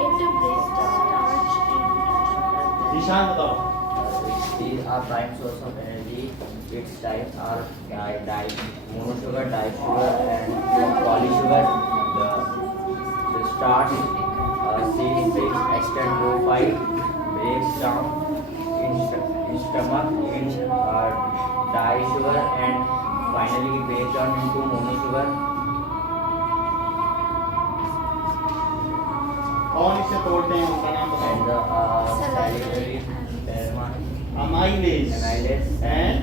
It breaks starch into निशान बताओ। These are prime source of energy. Its types are monosugar, disugar, and polysugar. The starch C6 H10O5 breaks down in stomach in disugar and finally breaks down into monosugar. कौन इसे तोड़ते हैं उनका नाम And बताओ। the salivary Amylase and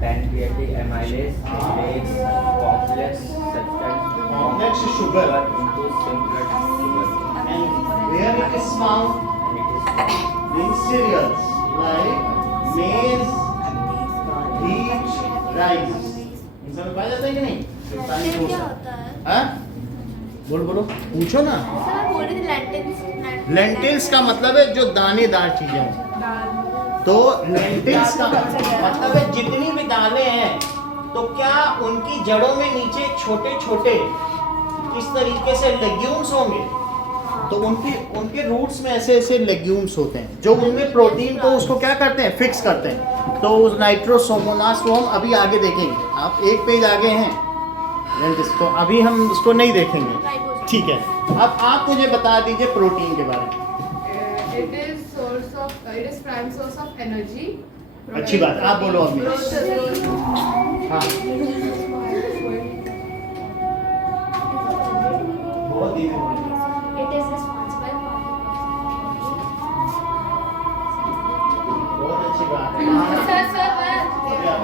pancreatic amylase breaks complex substance complex sugar into simpler sugar, and where it is found and it is in cereals like maize, wheat, rice। इन सब में पाया जाता है कि नहीं? Lentil क्या होता है? हाँ? बोलो बोलो पूछो ना। सर मैं बोल रही थी lentils। लेंटिल्स का मतलब है जो दानेदार चीजें हों। तो लेंटिल्स का मतलब है जितनी भी दालें हैं तो क्या उनकी जड़ों में नीचे छोटे छोटे किस तरीके से लेग्यूम्स होंगे? तो उनके रूट्स में ऐसे ऐसे लेग्यूम्स होते हैं जो उनमें प्रोटीन को उसको क्या करते हैं? फिक्स करते हैं। तो उस नाइट्रोसोमोनास को हम अभी आगे देखेंगे। आप एक पेज आगे हैं लेंटिल्स, तो अभी हम उसको नहीं देखेंगे, ठीक है। अब आप मुझे बता दीजिए प्रोटीन के बारे में। It is prime source of energy. अच्छी बात, आप बोलो अभी। हाँ बहुत धीरे बोलो। It is responsible for बहुत अच्छी बात है। सर मैं अभी आप।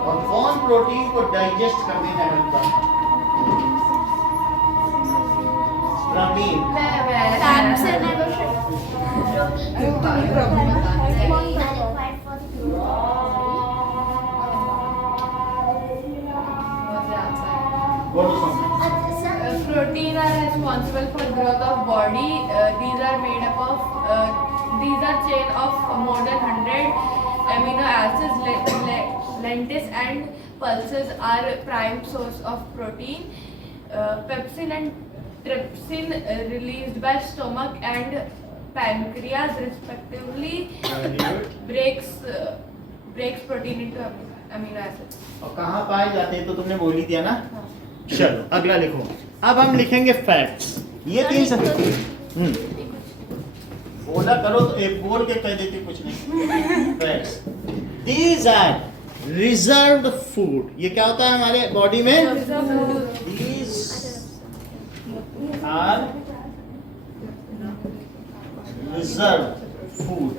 और कौन प्रोटीन को डाइजेस्ट करने में हेल्प करता है? प्रोटीन। fats and बोलो सुन। Protein are responsible for growth of body. These are made up of these are chain of more than 100 amino acids. Lentils and pulses are prime source of protein. Pepsin and trypsin released by stomach and pancreas respectively breaks protein into amino acids. और कहाँ पाए जाते हैं तो तुमने बोल ही दिया ना। चलो अगला लिखो। अब हम लिखेंगे फैट्स। ये तीन सब बोला करो तो एक बोल के कह देती कुछ नहीं। Fats these are reserved food. ये क्या होता है हमारे बॉडी में? These are reserved food.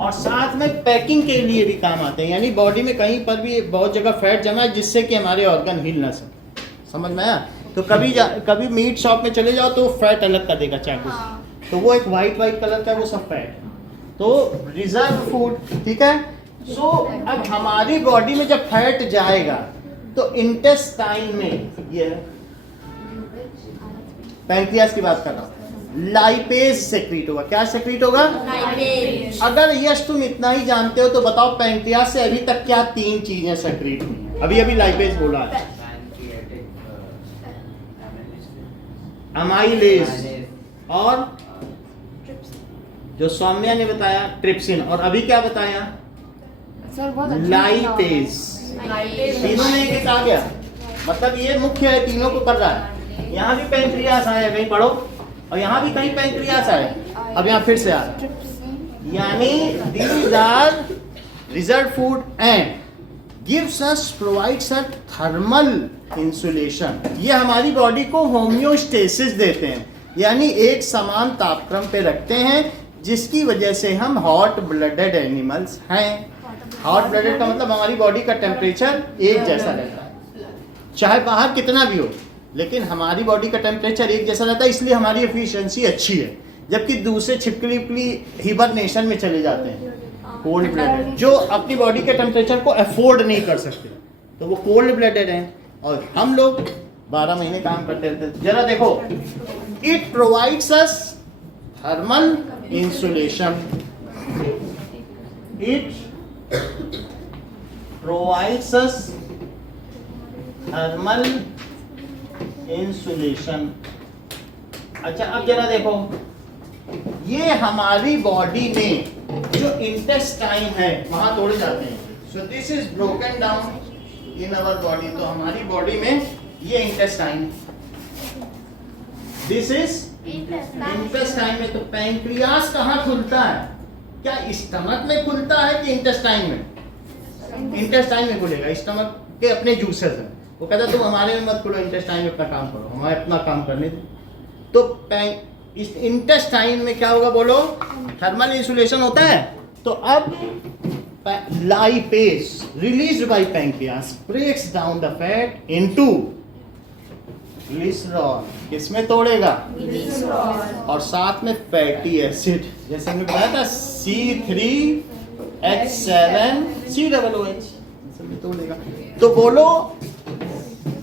और साथ में पैकिंग के लिए भी काम आते हैं, यानी बॉडी में कहीं पर भी बहुत जगह फैट जमा है जिससे कि हमारे ऑर्गन हिल ना सके। समझ में आया? तो कभी मीट शॉप में चले जाओ तो फैट अलग कर देगा चाकू से, तो वो एक वाइट कलर का वो सब फैट है। तो रिजर्व फूड, ठीक है। सो अब हमारी बॉडी में जब फैट जाएगा तो इंटेस्टाइन में, ये पैंक्रियास की बात कर रहा हूँ, लाइपेज सेक्रीट होगा। क्या सेक्रीट होगा? लाइपेज। अगर यश तुम इतना ही जानते हो तो बताओ पैंक्रियास से अभी तक क्या तीन चीजें सेक्रीट हुई? अभी लाइपेज बोला है, अमाइलेज और जो सौम्या ने बताया ट्रिप्सिन, और अभी क्या बताया? लाइपेज। तीनों में एक आ गया। मतलब ये मुख्य है, तीनों को कर रहा है। यहाँ भी पैंक्रियास आया, कहीं पढ़ो, और यहाँ भी कहीं पैंक्रियास आया। अब यहाँ फिर से आ रहा है, यानी these are reserved food and gives us provides us thermal insulation। ये हमारी बॉडी को होम्योस्टेसिस देते हैं, यानी एक समान तापक्रम पे रखते हैं, जिसकी वजह से हम हॉट ब्लडेड एनिमल्स हैं। हॉट ब्लडेड का मतलब हमारी बॉडी का टेम्परेचर एक जैसा रहता है, चाहे बाहर कितना भी हो, लेकिन हमारी बॉडी का टेम्परेचर एक जैसा रहता है, इसलिए हमारी एफिशिएंसी अच्छी है। जबकि दूसरे छिपकली हिबरनेशन में चले जाते हैं कोल्ड ब्लडेड, जो अपनी बॉडी के टेम्परेचर को अफोर्ड नहीं कर सकते, तो वो कोल्ड ब्लडेड हैं। और हम लोग 12 महीने काम करते रहते हैं। जरा देखो, it provides us thermal insulation, it provides us thermal insulation. अच्छा, अब जरा देखो, ये हमारी बॉडी में जो इंटेस्टाइन है वहां तोड़े जाते हैं। So this is broken down in our body. तो हमारी बॉडी में ये इंटेस्टाइन, दिस इज इंटेस्टाइन में। तो पैंक्रियास कहाँ खुलता है? क्या स्टमक में खुलता है कि इंटेस्टाइन में? इंटेस्टाइन में खुलेगा। स्टमक के अपने जूसेस हैं, वो कहता है तुम हमारे में मत खुलो, इंटेस्टाइन में अपना काम करो, हमारे अपना काम करने दो। तो इस इंटेस्टाइन में क्या होगा बोलो? थर्मल इंसुलेशन होता है। तो अब lipase released by pancreas breaks down the fat into glycerol. किसमें तोड़ेगा? और साथ में फैटी एसिड, जैसे हमने बताया था C3H7COOH में तोड़ेगा। तो बोलो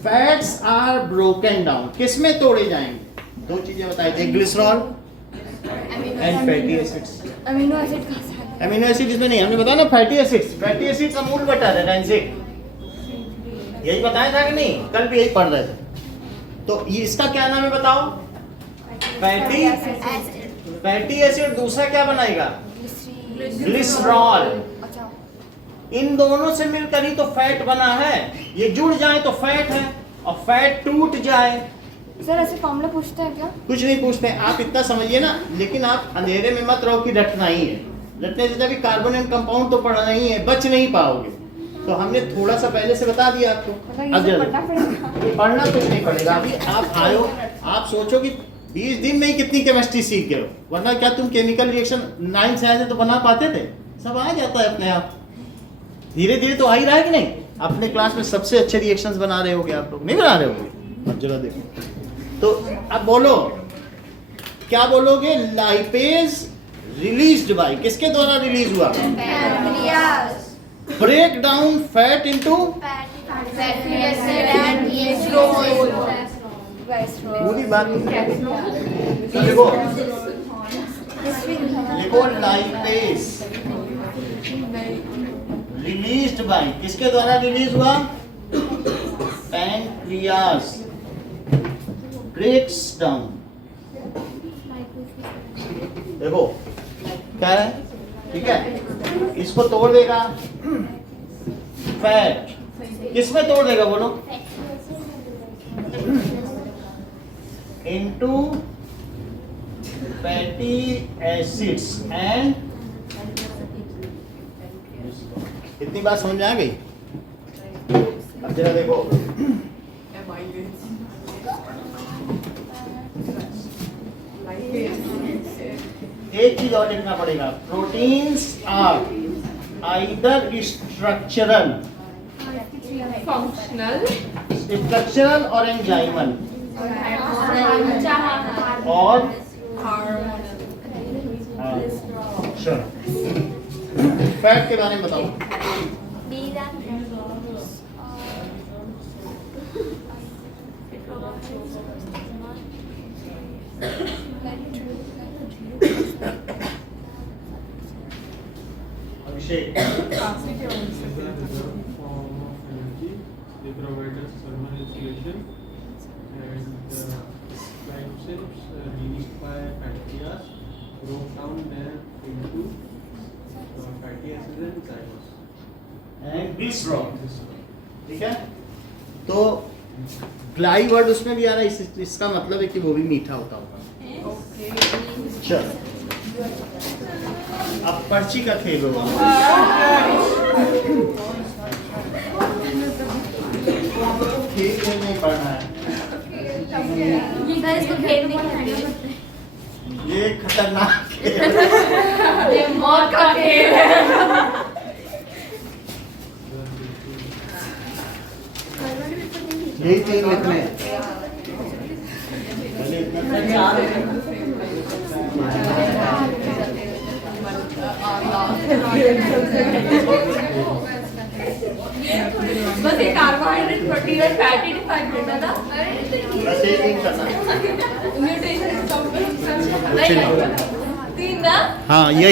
फैट्स आर ब्रोकन डाउन, किसमें तोड़े जाएंगे? दो चीजें बताई थी, glycerol and fatty acids. Amino acid कहाँ से आया? अमीनो एसिड इसमें नहीं, हमने बताया ना fatty acids. Fatty acids Amul butter है, रेंजिक, यही बताया था कि नहीं? कल भी यही पढ़ रहे थे। तो ये इसका क्या नाम है बताओ? Fatty acid. दूसरा क्या बनाएगा? ग्लिसरॉल। इन दोनों से मिलकर ही तो फैट बना है। ये जुड़ जाए तो फैट है, और फैट टूट जाए। सर ऐसे फॉर्मूला पूछते हैं क्या? कुछ नहीं पूछते, आप इतना समझिए ना। लेकिन आप अंधेरे में मत रहो कि रटना ही है। रटने से जब कार्बन एंड कंपाउंड तो पढ़ना ही है, बच नहीं पाओगे। तो हमने थोड़ा सा पहले से बता दिया आपको। अब पढ़ना कुछ नहीं पड़ेगा। अभी आप आयो, आप सोचो कि 20 दिन में ही कितनी केमिस्ट्री सीख गए हो, वरना क्या तुम केमिकल रिएक्शन 9 से आए थे तो बना पाते थे? सब आ जाता है अपने आप, धीरे धीरे तो आ ही रहा है कि नहीं? अपने क्लास में सबसे अच्छे रिएक्शंस बना रहे होगे आप लोग, नहीं बना रहे होगे? अब जरा देखो, तो अब बोलो, क्या बोलोगे? लाइपेज रिलीज्ड बाय, किसके द्वारा रिलीज हुआ? ब्रेक डाउन फैट इनटू पूरी बात लिखो, लिखो लाइपेज रिलीज्ड बाय, किसके द्वारा रिलीज हुआ? Pancreas breaks down. देखो क्या है, ठीक है? इसको तोड़ देगा फैट, किसमें तोड़ देगा बोलो? इनटू फैटी एसिड्स एंड, इतनी बात समझ में आ गई? अब जरा देखो, एक चीज और लिखना पड़ेगा। प्रोटीन्स आर आइदर स्ट्रक्चरल और एंजाइमल और फैट के बारे में बताओ। अभिषेक, They provide us thermal insulation and glycosides released by pancreas broke down them into fatty acids and xylose and glycerol, ठीक है? तो ग्लाई वर्ड उसमें भी आ रहा है, इसका मतलब है कि वो भी मीठा होता होगा। चलो अब पर्ची का खेल होगा। खेल नहीं पढ़ना है, इसको खेलने की ये खतरनाक खेल है। ये मौत का खेल है। यही 3 लिखने हैं। पहले इतना बस ये कार्बोहाइड्रेट, प्रोटीन और फैटी डिफाइन करना था। बस एक करना है। न्यूट्रिशन 3 ना। हाँ यही